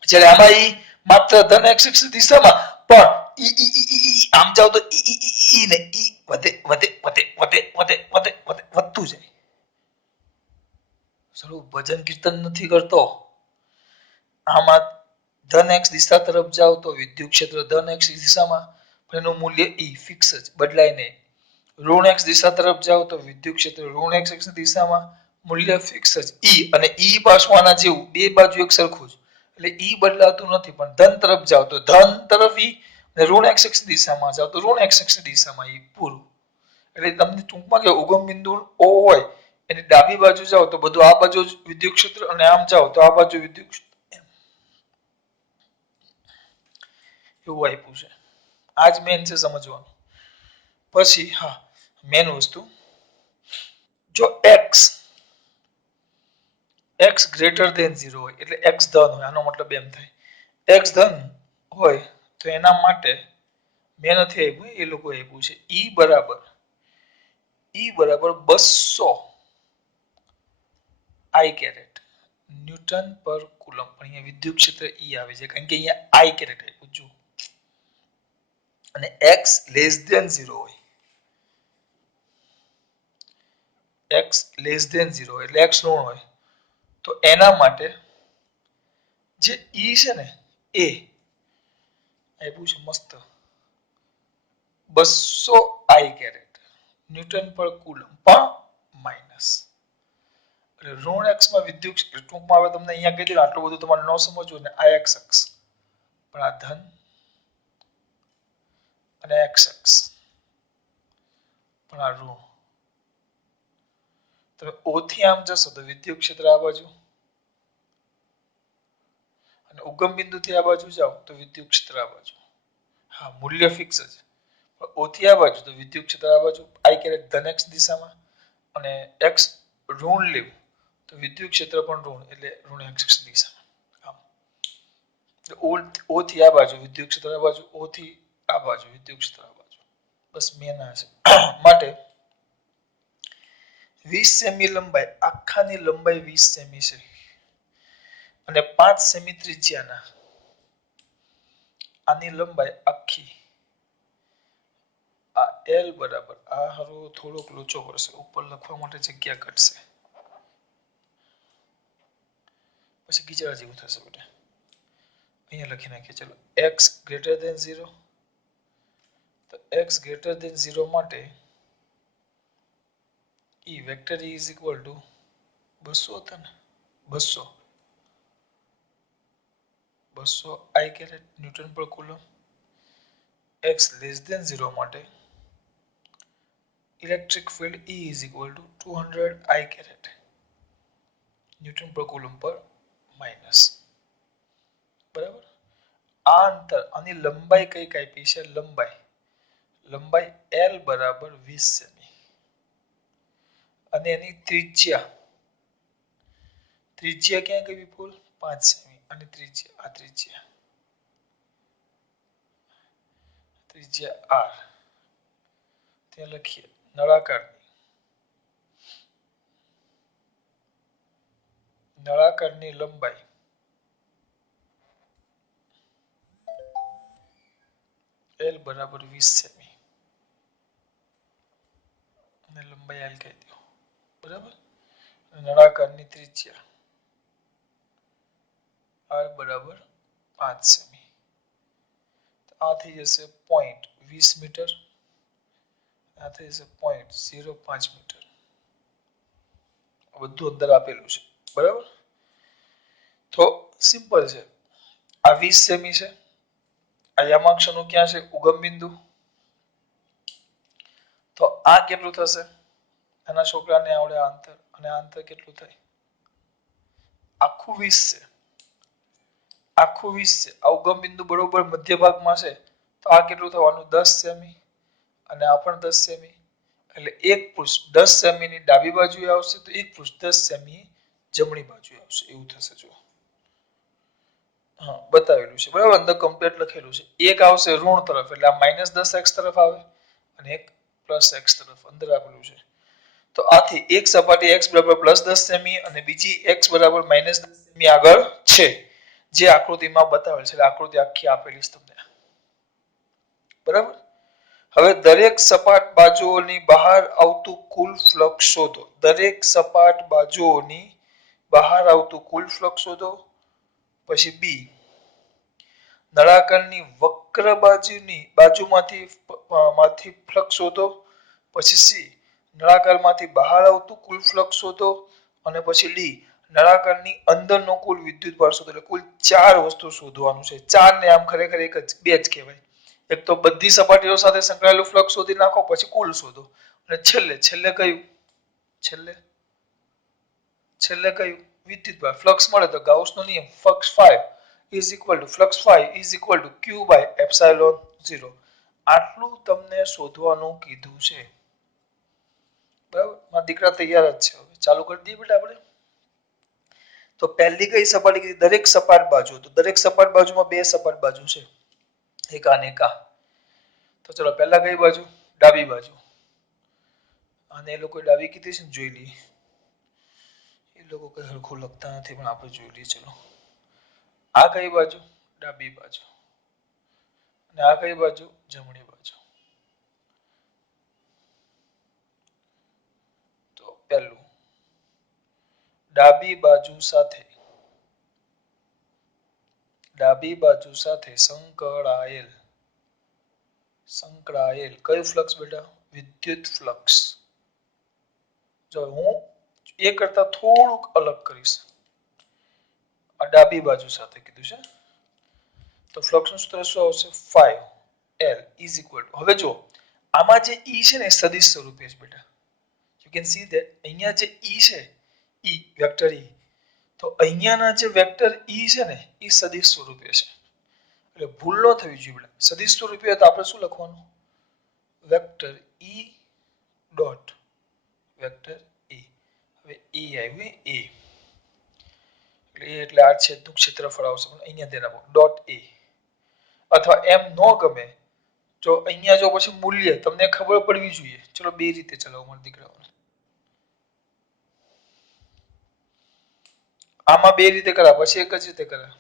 જ્યારે આમાં E માત્ર ધન x અક્ષ દિશામાં, પણ આમ જાઓ તો ને E વધે વધે વધે વધે વધે વધે વધે વધતું જાય. સ્વરૂપ ભજન કીર્તન નથી કરતો. આમાં ધન x દિશા તરફ જાઓ તો વિદ્યુત ક્ષેત્ર ધન x દિશામાં, એનું મૂલ્ય E ફિક્સ જ, બદલાય નહીં. ઋણ x દિશા તરફ જાઓ તો વિદ્યુત ક્ષેત્ર ઋણ x દિશામાં, મૂલ્ય ફિક્સ જ E, અને E પાછું આના જેવું બે બાજુ એક સરખું જ, એટલે E બદલાતું નથી. પણ ધન તરફ જાઓ તો ધન તરફ E, અને ઋણ x દિશામાં જાઓ તો ઋણ x દિશામાં E, પૂરું. એટલે તમને ટૂંકમાં કે ઉગમ બિંદુ O હોય એની ડાબી બાજુ જાઓ તો બધું આ બાજુ વિદ્યુત ક્ષેત્ર, અને આમ જાઓ તો આ બાજુ વિદ્યુત ક્ષેત્ર, એવું આપ્યું છે. આજ મેન છે સમજવાનું. પછી હા, મેન વસ્તુ, જો x ગ્રેટર ધેન 0 હોય એટલે x ધન હોય, આનો મતલબ એમ થાય x ધન હોય તો એના માટે મેં નથી આપ્યું, એ લોકો આપ્યું છે E બરાબર 200 I કેરેટ ન્યૂટન પર કુલમ. પણ અહીંયા વિદ્યુત ક્ષેત્ર E આવે છે કારણ કે અહીંયા I કેરેટ આપ્યું છું, અને x લેસ ધેન 0 હોય, x લેસ ધેન 0 એટલે x ઋણ હોય, તો એના માટે જે E છે ને એ આપ્યું છે મસ્ત 200 I કેરેટ ન્યૂટન પર કુલમ, પણ માઇનસ. એટલે ઋણ x માં વિદ્યુત ટૂંકમાં હવે તમને અહીંયા કહી દઉં, આટલું બધું તમારે ન સમજવું ને, આ x અક્ષ, પણ આ ધન અને x અક્ષ, પણ આ ઋણ. તમે O થી આમ જશો તો વિદ્યુત ક્ષેત્ર આ બાજુ, અને ઉગમ બિંદુથી આ બાજુ જાઓ તો વિદ્યુત ક્ષેત્ર આ બાજુ. હા, મૂલ્ય ફિક્સ જ. O થી આ બાજુ તો વિદ્યુત ક્ષેત્ર આ બાજુ I કેરેટ ધન x દિશામાં, અને x ઋણ લેવું તો વિદ્યુત ક્ષેત્ર પણ ઋણ, એટલે ઋણ x દિશામાં. આમ O થી આ બાજુ વિદ્યુત ક્ષેત્ર આ બાજુ, O થી આ બાજુ વિદ્યુત ક્ષેત્ર આ બાજુ. બસ મેન આ છે. માટે 20 સેમી લંબાઈ, આખાની લંબાઈ 20 સેમી છે અને 5 સેમી ત્રિજ્યાના, આની લંબાઈ આખી, આ L બરાબર, આ હારો થોડોક લોચો પડશે, ઉપર લખવા માટે જગ્યા ઘટશે, પછી ગીચડા જેવું થશે બેટા. અહીંયા લખી નાખીએ ચલો, x ગ્રેટર ધેન 0, તો x ગ્રેટર ધેન 0 માટે E vector E is equal to 200 હતા ને, 200 I કેરેટ ન્યૂટન પર કુલમ, x લેસ ધેન 0 માટે electric field E is equal to 200 I caret newton પર કુલમ પર માઇનસ. બરાબર. આ અંતર આની લંબાઈ કઈ આપી છે? લંબાઈ L બરાબર 20 સેમી અને એની ત્રિજ્યા ક્યાં ગઈ વિપુલ? 5 સેમી અને ત્રિજ્યા R. ત્યાં લખીએ નળાકારની લંબાઈ L બરાબર 20 સેમી અને લંબાઈ L કહી દો. બરાબર. નળાકારની ત્રિજ્યા R બરાબર 5 સેમી. આ થઈ જશે 0.20 મીટર. આ થઈ જશે 0.05 મીટર. બધું અંદર આપેલું છે. બરાબર. તો સિમ્પલ છે. આ 20 સેમી છે. આ યામાંક્ષનું ક્યાં છે? ઉગમ બિંદુ. તો આ કેટલું થશે? આના છોકરાને આવડે આ અંતર અને આ અંતર કેટલું થાય? આખું 20 છે. આખું 20 છે. આ ઉગમ બિંદુ બરોબર મધ્ય ભાગમાં છે. તો આ કેટલું થવાનું? 10 સેમી અને આ પણ 10 સેમી. એટલે એક પૃષ્ઠ 10 સેમી ની ડાબી બાજુએ આવશે તો એક પૃષ્ઠ 10 સેમી જમણી બાજુએ આવશે. એવું થશે. જો હા બતાવેલું છે. બરાબર. અંદર કમ્પ્લીટ લખેલું છે. એક આવશે ઋણ તરફ એટલે આ -10x તરફ આવે અને એક +x તરફ અંદર આપેલું છે. તો આથી એક સપાટી x બરાબર +10 સેમી અને બીજી x બરાબર -10 સેમી આગળ છે જે આકૃતિમાં બતાવેલ છે. આકૃતિ આખી આપેલી છે તમને. બરાબર. હવે દરેક સપાટ બાજુઓની બહાર આવતું કુલ ફ્લક્સ શોધો. દરેક સપાટ બાજુઓની બહાર આવતું કુલ ફ્લક્સ શોધો. પછી બી નળાકારની વક્ર બાજુમાંથી ફ્લક્સ શોધો. પછી સી નળાકારમાંથી બહાર આવતું કુલ ફ્લક્સ શોધો અને પછી ડી નળાકારની અંદરનો કુલ વિદ્યુતભાર શોધો. એટલે કુલ 4 વસ્તુ શોધવાનું છે. 4 ને આમ ખરેખર બે જ કહેવાય. એક તો બધી સપાટીઓ સાથે સંકળાયેલું ફ્લક્સ શોધી નાખો પછી કુલ શોધો અને છેલ્લે કયું? છેલ્લે કયું? વિદ્યુતભાર. ફ્લક્સ મળે તો ગાઉસનો નિયમ flux 5 is equal to q by epsilon 0. આટલું તમને શોધવાનું કીધું છે. બરાબર. મારા દીકરા તૈયાર જ છે. હવે ચાલુ કરી દઈએ બેટા આપણે. તો પહેલી કઈ સપાટી કીધી? દરેક સપાટ બાજુ. તો દરેક સપાટ બાજુમાં બે સપાટ બાજુ છે. એક આ ને એક આ. તો ચલો પહેલા કઈ બાજુ? ડાબી બાજુ. અને એ લોકો ડાબી કીધી છે ને જોઈ લઈએ. એ લોકો કઈ હરખું લખતા નથી પણ આપણે જોઈ લઈએ. ચલો આ કઈ બાજુ? ડાબી બાજુ. અને આ કઈ બાજુ? જમણી બાજુ. તો પહેલું ડાબી બાજુ સાથે સંકળાયેલ કયું ફ્લક્સ બેટા? વિદ્યુત ફ્લક્સ. જો હું એ કરતા થોડુંક અલગ કરીશ. આ ડાબી બાજુ સાથે કીધું છે. તો ફ્લક્સનું સૂત્ર શું આવશે? 5L is equal to. હવે જો આમાં જે E છે ને સદિશ સ્વરૂપે છે બેટા. You can see that અહીંયા જે E છે વેક્ટર E તો અહીંયાના જે વેક્ટર E છે ને એ સદિશ સ્વરૂપે છે. એટલે ભૂલ ન થવી જોઈએ બેટા. સદિશ સ્વરૂપે તો આપણે શું લખવાનું? Vector E dot vector E. હવે E આવ્યું A એટલે આ છેદનું ક્ષેત્રફળ આવશે પણ અહીંયા ધ્યાન આપો ડોટ A. અથવા એમ ન ગમે જો અહીંયા જો પછી મૂલ્ય તમને ખબર પડવી જોઈએ. ચલો બે રીતે ચલાવો મારા દીકરાઓને. આમાં બે રીતે કરા પછી એક જ રીતે કરા.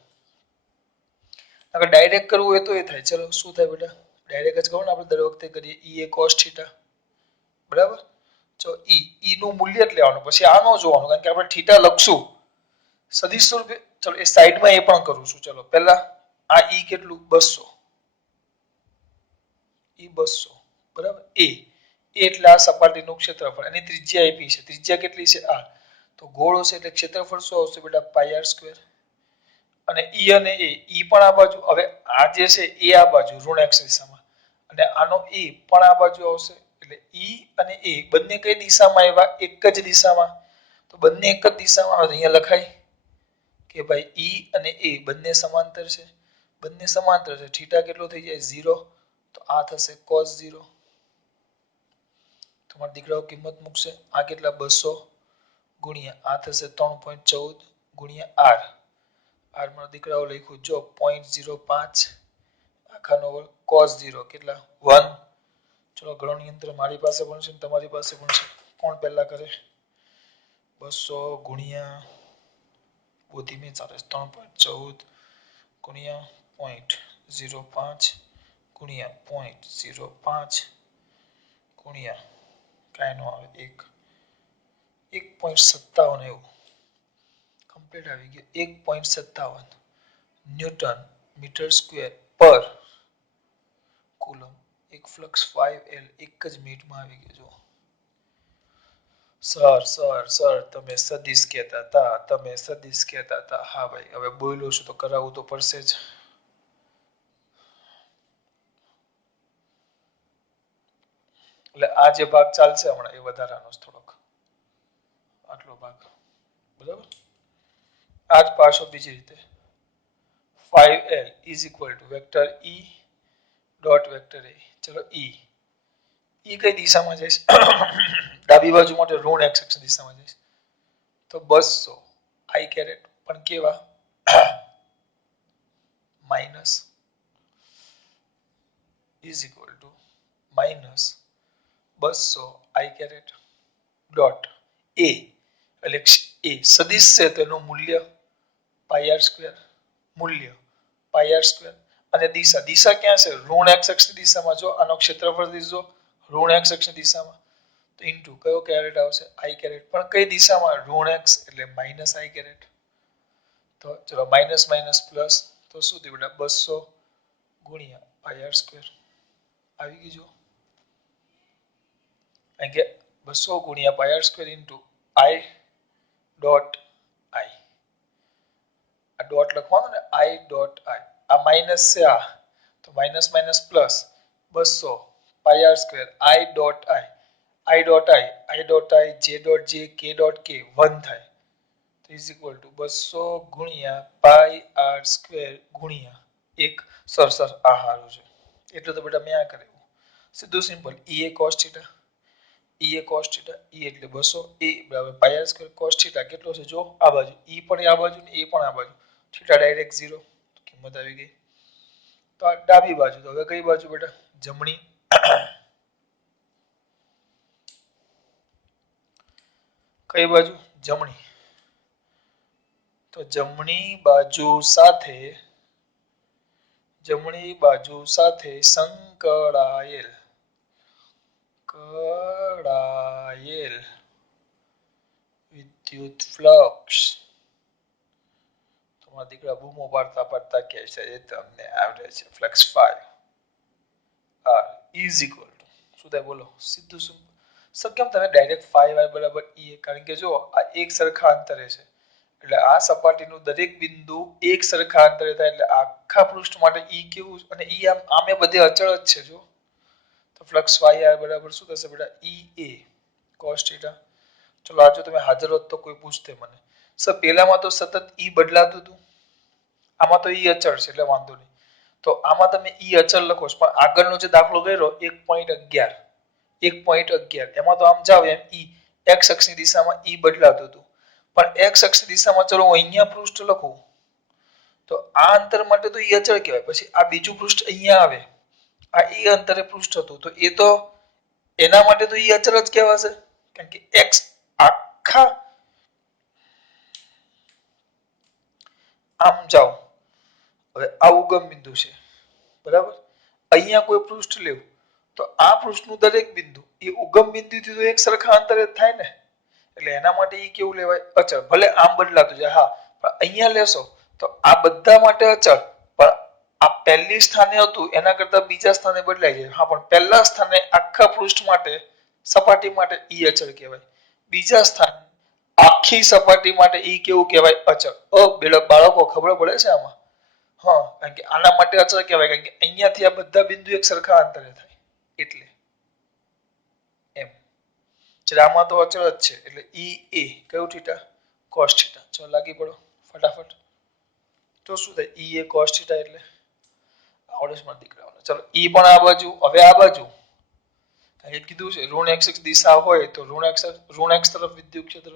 અગર ડાયરેક્ટ કરવું હોય તો એ થાય. ચલો શું થાય બેટા? ડાયરેક્ટ જ કહો ને આપણે દર વખતે કરીએ. E એ cos θ. બરાબર. જો E નું મૂલ્ય જ લેવાનું પછી આ ન જોવાનું કારણ કે આપણે θ લખશું સદિશ સ્વરૂપે. ચલો એ સાઈડમાં એ પણ કરું છું. ચલો પહેલા આ E કેટલું? 200. બરાબર. A એટલે આ સપાટીનું ક્ષેત્રફળ. એની ત્રિજ્યા આપી છે. ત્રિજ્યા કેટલી છે? r. તો ગોળ હશે એટલે ક્ષેત્રફળ શું આવશે બેટા? πr². અને E અને A પણ આ બાજુ. હવે આ જે છે એ આ બાજુ ઋણ x દિશામાં અને આનો e પણ આ બાજુ આવશે એટલે e અને a બંને કઈ દિશામાં આવ્યા એક જ દિશામાં તો બંને એક જ દિશામાં આવે અહીંયા લખાય કે ભાઈ e અને a બંને સમાંતર છે બંને સમાંતર છે થીટા કેટલો થઈ જાય 0 તો આ થશે cos 0 તમારા દીકરાઓ કિંમત મૂકશે આ કેટલા 200 ગુણ્યા આ થશે 3.14 ગુણ્યા r r માં દીકરાઓ લખ્યું જો 0.05 આખાનો વર્ગ cos 0 કેટલા 1 ચલો ગણન યંત્ર મારી પાસે પણ છે તમારી પાસે પણ છે કોણ પહેલા કરે 200 ગુણ્યા બહુ ધીમે ચાલે 3.14 ગુણ્યા 0.05 ગુણ્યા 0.05 ગુણ્યા કાંઈ નો આવે 1.57 એવું કમ્પ્લીટ આવી ગયું 1.57 ન્યૂટન મીટર સ્ક્વેર પર કુલમ એક ફ્લક્સ 5L એક જ મિનિટમાં આવી ગયો સર તમે સદિશ કહેતા હતા હા ભાઈ હવે બોલ્યો છું તો કરાવવું તો પડશે જ એટલે આ જે ભાગ ચાલશે હમણાં એ વધારાનો થોડોક આટલો ભાગ બરાબર આજ પાછો બીજી રીતે 5L vector E dot vector A ચલો E કઈ દિશામાં જઈશ ડાબી બાજુ માટે ઋણ x અક્ષ દિશામાં જઈશ તો 200 I કેરેટ પણ કેવા minus minus 200 I caret dot A એટલે A સદિશ છે તેનું મૂલ્ય પાઈ r સ્ક્વેર અને દિશા ક્યાં છે ઋણ x અક્ષ દિશામાં જો આનો ક્ષેત્રફળ દીધો ઋણ x અક્ષ દિશામાં તો ઇન્ટુ કયો કેરેટ આવશે I કેરેટ પણ કઈ દિશામાં ઋણ x એટલે માઈનસ I કેરેટ તો ચલો માઈનસ માઈનસ પ્લસ તો શું થયું બેટા 200 ગુણ્યા પાઈ r સ્ક્વેર આવી ગયું જો અહીં કે 200 ગુણ્યા પાઈ r square into I dot I આ ડોટ લખવાનું ને I ડોટ I આ માઈનસ છે આ તો minus minus plus 200 pi r square I dot I j dot j k dot k 1 થાય તો ઇઝ ઇક્વલ ટુ 200 ગુણ્યા પાઈ r સ્ક્વેર ગુણ્યા 1 સર આ હારું છે એટલે તો બેટા મેં આ કર્યું સીધું simple E a cos θ E એટલે 200 a બરાબર પાઈ r સ્ક્વેર cos θ કેટલો છે જો આ બાજુ E પણ આ બાજુ ને a પણ આ બાજુ θ ડાયરેક્ટ 0 કિંમત આવી ગઈ તો આ ડાબી બાજુ તો હવે કઈ બાજુ બેટા જમણી કઈ બાજુ જમણી તો જમણી બાજુ સાથે સંકળાયેલ વિદ્યુત ફ્લક્સ તમારા દીકરા બૂમો પાડતા કહે છે એ તમને આવડે છે flux 5 r is equal to શું થાય બોલો સીધું શું સર કેમ તમે ડાયરેક્ટ 5r બરાબર E કારણ કે જો આ એક સરખા અંતરે છે એટલે આ સપાટીનું દરેક બિંદુ એક સરખા અંતરે થાય એટલે આખા પૃષ્ઠ માટે E કેવું અને E આમે બધે અચળ જ છે જો તો ફ્લક્સ yr બરાબર શું થશે બેટા EA cos θ ચલો આજે તમે હાજર હોત તો કોઈ પૂછતે મને સર પહેલામાં તો સતત E બદલાતું હતું આમાં તો E અચળ છે એટલે વાંધો નહીં તો આમાં તમે E અચળ લખો છો પણ આગળનો જે દાખલો કર્યો 1.11 એમાં તો આમ જાવ એમ E x અક્ષની દિશામાં E બદલાતું હતું પણ x અક્ષની દિશામાં ચલો હું અહીંયા પૃષ્ઠ લખું તો આ અંતર માટે તો E અચળ કહેવાય પછી આ બીજું પૃષ્ઠ અહીંયા આવે આ E અંતરે પૃષ્ઠ હતું તો એ તો એના માટે તો E અચળ જ કહેવાશે કારણ કે x આખા આમ જાઓ હવે આ ઉગમ બિંદુ છે બરાબર અહીંયા કોઈ પૃષ્ઠ લેવું તો આ પૃષ્ઠનું દરેક બિંદુ એ ઉગમ બિંદુથી તો એક સરખા અંતરે થાય ને એટલે એના માટે એ કેવું લેવાય અચળ ભલે આમ બદલાતું જાય હા પણ અહીંયા લેશો તો આ બધા માટે અચળ પણ આ પહેલી સ્થાને હતું એના કરતા બીજા સ્થાને બદલાઈ જાય હા પણ પહેલા સ્થાને આખા પૃષ્ઠ માટે સપાટી માટે E અચળ કહેવાય બીજા સ્થાન આખી સપાટી માટે E કેવું કહેવાય અચળ બાળકો ખબર પડે છે આમાં હા, કારણ કે આના માટે અચળ કહેવાય, કારણ કે અહીંયાથી આ બધા બિંદુ એક સરખા અંતરે થાય એટલે એમ. ચાલો આમાં તો અચળ જ છે એટલે ઈ એ કયું થીટા? Cos theta. ચલો લાગી પડો ફટાફટ. તો શું થાય? ઈ એ કોસ થીટા એટલે આવડે છે મારા દીકરાઓને. ચલો ઈ પણ આ બાજુ, હવે આ બાજુ એ કીધું છે ઋણ x દિશા હોય તો ઋણ x તરફ વિદ્યુત ક્ષેત્ર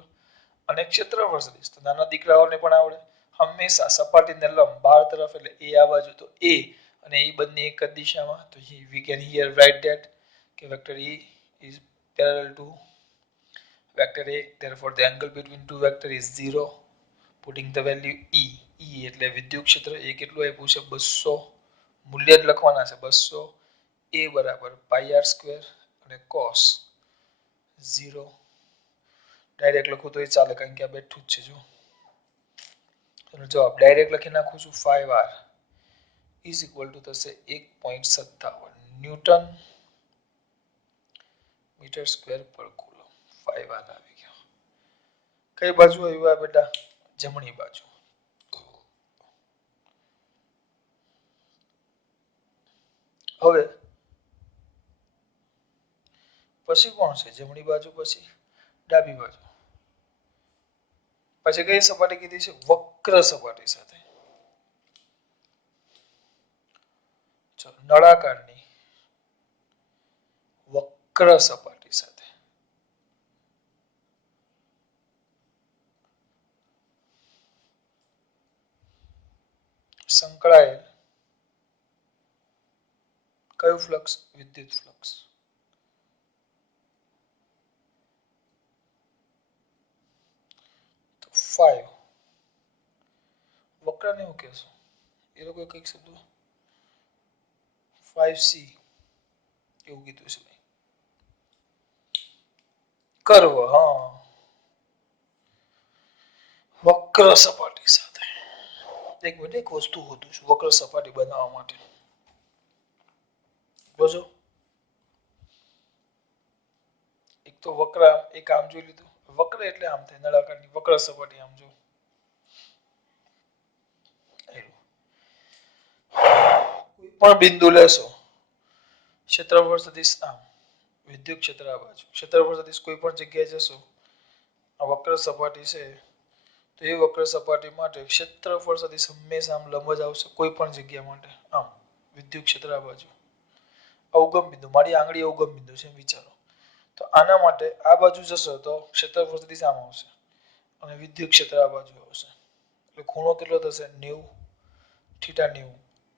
અને ક્ષેત્રફળ સદિશ. તો નાના દીકરાઓને પણ આવડે. હંમેશા સપાટીને લંબ બહાર તરફ એટલે એ આ બાજુ તો એ અને એ બંને એક જ દિશામાં. તો we can here write that કે vector E is parallel to vector A, therefore the angle between two vector is 0, putting the value E. E એટલે વિદ્યુત ક્ષેત્ર એ કેટલું આપ્યું છે? 200. મૂલ્ય જ લખવાના છે 200. A બરાબર પાઈ r સ્ક્વેર અને cos 0. ડાયરેક્ટ લખું તો એ ચાલે કારણ કે આ બેઠું જ છે. જો જવાબ ડાયરેક્ટ લખી નાખું છું 5r is equal to થશે 1.57 ન્યૂટન મીટર સ્ક્વેર પર કુલમ. 5r આવી ગયો. કઈ બાજુ આવ્યું આ બેટા? જમણી બાજુ. હવે પછી કોણ છે? જમણી બાજુ પછી ડાબી બાજુ. પછી કઈ સપાટી કીધી છે? વક્ર સપાટી સાથે. નળાકારની વક્ર સપાટી સાથે સંકળાયેલ કયું ફ્લક્સ? વિદ્યુત ફ્લક્સ. તો 5 વક્રને હું કહેશું? એ લોકો કઈક શબ્દ 5c એવું કીધું છે ભાઈ. કર્વ. હા, વક્ર સપાટી સાથે. એક મિનિટ એક વસ્તુ હોતું છું વક્ર સપાટી બનાવવા માટે. બોજો એક તો વક્ર એક આમ જોઈ લીધું. વક્ર એટલે આમ થાય નળાકારની વક્ર સપાટી આમ જો. કોઈ પણ બિંદુ લેશો ક્ષેત્રફળ સદિશ આમ વિદ્યુત ક્ષેત્ર આ બાજુ ક્ષેત્રફળ સદિશ કોઈ પણ જગ્યાએ જશો આ વક્ર સપાટી છે તો એ વક્ર સપાટી માટે ક્ષેત્રફળ સદિશ હંમેશા આમ લંબ જ આવશે કોઈ પણ જગ્યા માટે. આમ વિદ્યુત ક્ષેત્ર આ બાજુ અવગમ બિંદુ મારી આંગળી અવગમ બિંદુ છે વિચારો. તો આના માટે આ બાજુ જશો તો ક્ષેત્રફળ સદિશ આમ આવશે અને વિદ્યુત ક્ષેત્ર આ બાજુ આવશે. એટલે ખૂણો કેટલો થશે? 90 થીટા 90.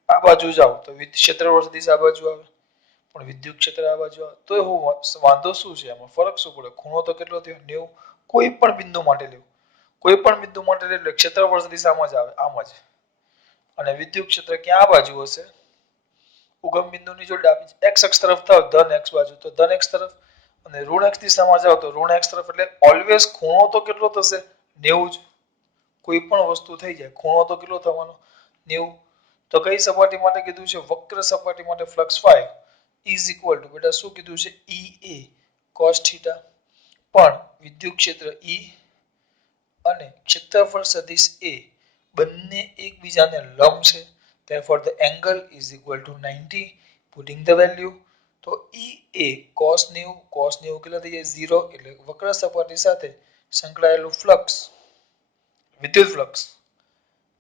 આ બાજુ જાવ તો ક્ષેત્રફળ સદિશ આ બાજુ આવે પણ વિદ્યુત ક્ષેત્ર આ બાજુ આવે તો હું વાંધો શું છે? એમાં ફરક શું પડે? ખૂણો તો કેટલો થયો? 90. કોઈ પણ બિંદુ માટે લેવું કોઈ પણ બિંદુ માટે એટલે ક્ષેત્રફળ સદિશ આમ જ આવે આમ જ. અને વિદ્યુત ક્ષેત્ર ક્યાં આ બાજુ હશે? ઉગમ બિંદુની જો ડાબી x અક્ષ તરફ થાવ ધન x બાજુ તો ધન x તરફ અને ઋણ x દિશામાં જાવ તો ઋણ x તરફ. એટલે ઓલવેઝ ખૂણો તો કેટલો થશે? 90 જ. કોઈ પણ વસ્તુ થઈ જાય ખૂણો તો કેટલો થવાનો? 90. તો કઈ સપાટી માટે કીધું છે? વક્ર સપાટી માટે ફ્લક્સ 5 is equal to બેટા શું કીધું છે? ea cos theta. પણ વિદ્યુત ક્ષેત્ર E અને ક્ષેત્રફળ સદિશ A બંને એકબીજાને લંબ છે. therefore the angle is equal to 90, putting the value. તો ea cos 90 કેટલા થઈ જાય? 0. એટલે વક્ર સપાટી સાથે સંકળાયેલું ફ્લક્સ વિદ્યુત ફ્લક્સ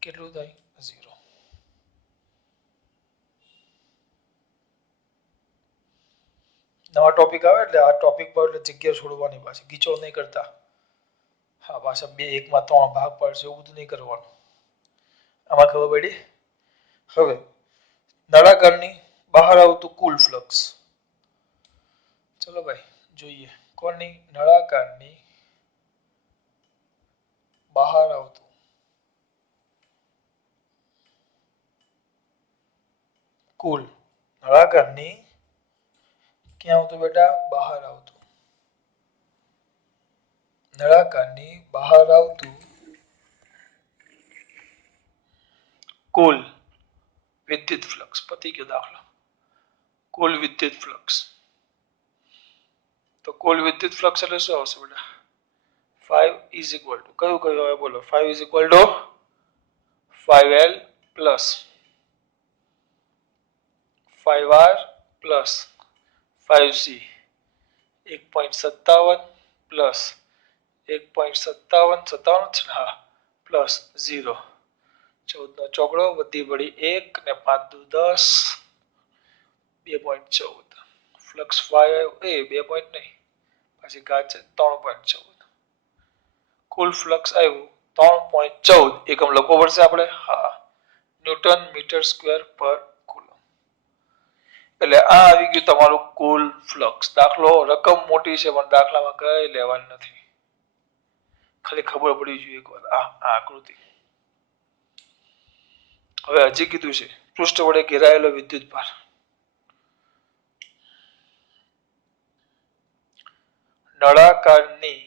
કેટલું થાય? 0. નવા ટોપિક આવે એટલે આ ટોપિક પર એટલે જગ્યા છોડવાની પાછી ગીચો નહીં કરતા. હા પાછા 2 1 માં 3 ભાગ પાડશે એવું બધું નહીં કરવાનું. આમાં ખબર પડી? હવે નળાકારની બહાર આવતું કુલ ફ્લક્સ. ચલો ભાઈ જોઈએ. કોની? નળાકારની બહાર આવતું કુલ. નળાકારની ક્યાં આવતું બેટા? બહાર આવતું. નળાકારની બહાર આવતું કુલ વિદ્યુત ફ્લક્સ. પતી ગયો દાખલો. કુલ વિદ્યુત ફ્લક્સ. તો કુલ વિદ્યુત ફ્લક્સ એટલે શું આવશે બેટા? 5 is equal to કયું કયું આવે બોલો? 5 is equal to 5L plus 5r plus 5c 1.57 plus 1.57 57 છે હા પ્લસ 0 14 નો ચોકડો વધી વળી 1 ને 5 દુ 10 2.14 ફ્લક્સ 5 એ 2 પોઈન્ટ નહીં પછી ઘાત છે 3.14 કુલ ફ્લક્સ આવ્યું 3.14 એકમ લખવો પડશે આપણે હા ન્યૂટન મીટર સ્ક્વેર પર કુલમ એટલે આ આવી ગયું તમારું કુલ ફ્લક્સ દાખલો રકમ મોટી છે પણ દાખલામાં કઈ લેવાની નથી ખાલી ખબર પડી જોઈએ એકવાર આ આકૃતિ હવે હજી કીધું છે પૃષ્ઠ વડે ઘેરાયેલો વિદ્યુત ભાર નળાકારની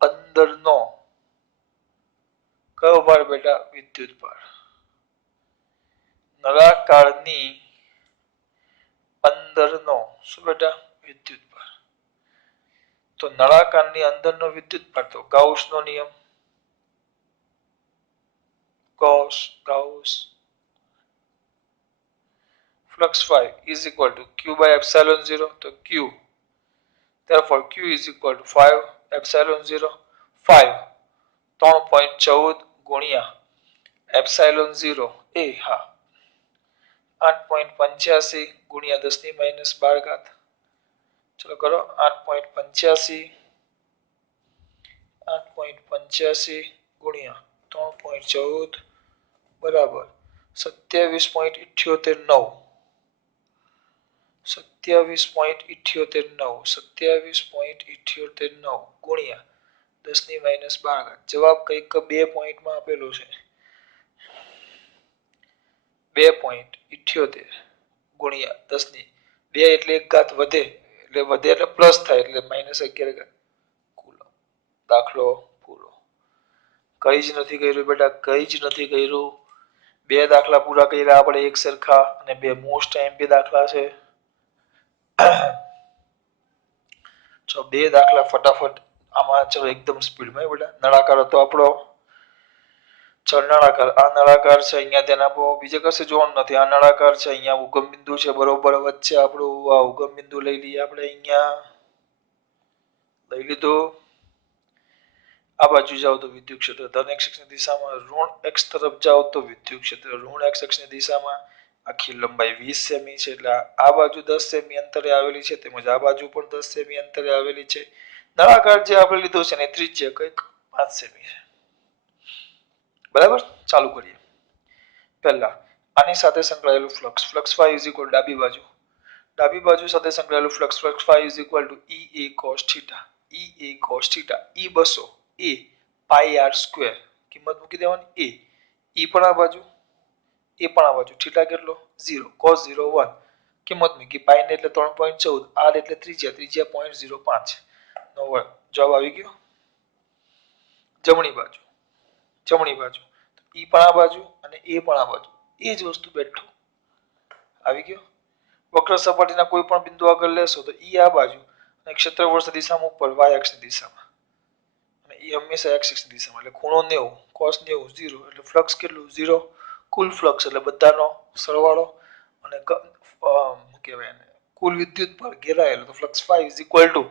અંદરનો કયો ભાર બેટા વિદ્યુત ભાર નળાકારની અંદરનો શું બેટા વિદ્યુત ભાર તો નળાકારની અંદરનો વિદ્યુત ભાર તો ગાઉસનો નિયમ Gauss flux 5 is equal to q by epsilon 0 તો q therefore q is equal to 5 epsilon 0 5 3.14 ગુણ્યા epsilon 0 એ હા 8.85 ગુણ્યા 10 ની માઈનસ 12 ઘાત ચલો કરો 8.85 ગુણ્યા 3.14 બરાબર 27.789 ગુણ્યા 10 ની માઈનસ 12 જવાબ કંઈક 2 પોઈન્ટમાં આપેલો છે 2.78 ગુણ્યા 10 ની 2 એટલે એક ઘાત વધે એટલે પ્લસ થાય એટલે માઈનસ 11 ઘાત કુલમ દાખલો પૂરો કઈ જ નથી કર્યું બેટા કઈ જ નથી કર્યું બે દાખલા પૂરા કર્યા આપણે એક સરખા અને બે મોસ્ટ એમપી દાખલા છે તો બે દાખલા ફટાફટ આમાં ચલો એકદમ સ્પીડમાં બેટા નળાકાર હતો આપણો ચલ નળાકાર આ નળાકાર છે અહીંયા ધ્યાન આપો બીજે કશે જોવાનું નથી આ નળાકાર છે અહીંયા ઉગમ બિંદુ છે બરોબર વચ્ચે આપણું આ ઉગમ બિંદુ લઈ લઈએ આપણે અહીંયા લઈ લીધું આ બાજુ જાઓ તો વિદ્યુત ક્ષેત્ર ધન x અક્ષની દિશામાં ઋણ x તરફ જાઓ તો વિદ્યુત ક્ષેત્ર ઋણ x અક્ષની દિશામાં આખી લંબાઈ 20 સેમી છે એટલે આ બાજુ 10 સેમી અંતરે આવેલી છે તેમજ આ બાજુ પણ 10 સેમી અંતરે આવેલી છે નળાકાર જે આપણે લીધો છે ને ત્રિજ્યા કંઈક 5 સેમી છે બરાબર ચાલુ કરીએ પહેલા આની સાથે સંકળાયેલું ફ્લક્સ 5 ડાબી બાજુ સાથે સંકળાયેલું flux 5 ea cos θ ea cos θ e 200 a pi r square કિંમત મૂકી દેવાની a e પણ આ બાજુ થીટા કેટલો 0 cos 0 1 કિંમત મૂકી પાઈ ને એટલે 3.14 r એટલે ત્રિજ્યા 0.05 નો વર્ગ જવાબ આવી ગયો જમણી બાજુ e પણ આ બાજુ અને a પણ આ બાજુ એ જ વસ્તુ બેઠું આવી ગયો વક્ર સપાટીના કોઈ પણ બિંદુ આગળ લેશો તો e આ બાજુ અને ક્ષેત્રફળ દિશામાં ઉપર y અક્ષની દિશામાં અને એ હંમેશા x અક્ષની દિશામાં એટલે ખૂણો 90 cos 90 0 એટલે ફ્લક્સ કેટલું 0 કુલ ફ્લક્સ એટલે બધાનો સરવાળો અને કહેવાય ને કુલ વિદ્યુત ભાર ઘેરાયેલો તો ફ્લક્સ 5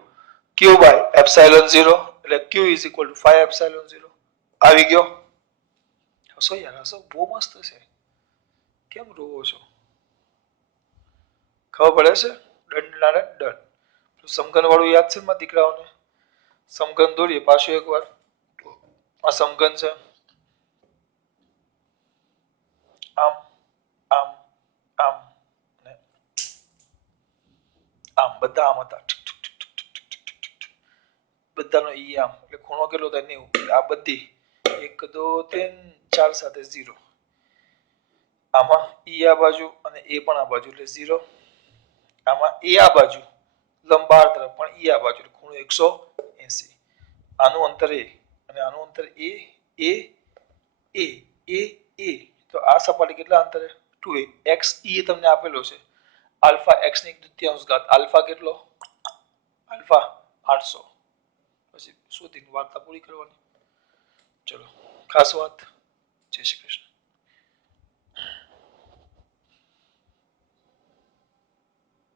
q by epsilon 0 એટલે q 5 epsilon 0 આવી ગયો હસો યાર હસો બહુ મસ્ત છે કેમ રોવો છો ખબર પડે છે દંડ સમઘન વાળું યાદ છે માં દીકરાઓને સમઘન દોરીએ પાછું એકવાર આ સમઘન છે આમ આમ આમ ને આમ બધા આમ હતા બધાનો ઈ આમ એટલે ખૂણો કેટલો થાય 90 આ બધી 1 2 3 4 સાથે 0 આમાં ઈ આ બાજુ અને એ પણ આ બાજુ એટલે 0 આમાં એ આ બાજુ લંબાર તરફ પણ ઈ આ બાજુ ખૂણો 180 આનું અંતર એ અને આનું અંતર એ તો આ સપાટી કેટલા અંતરે 2a x e તમને આપેલો છે આલ્ફા x ની 1/2 ઘાત આલ્ફા કેટલો આલ્ફા 800 પછી શોધીને વાર્તા પૂરી કરવાની ચલો ખાસ વાત જય શ્રી કૃષ્ણ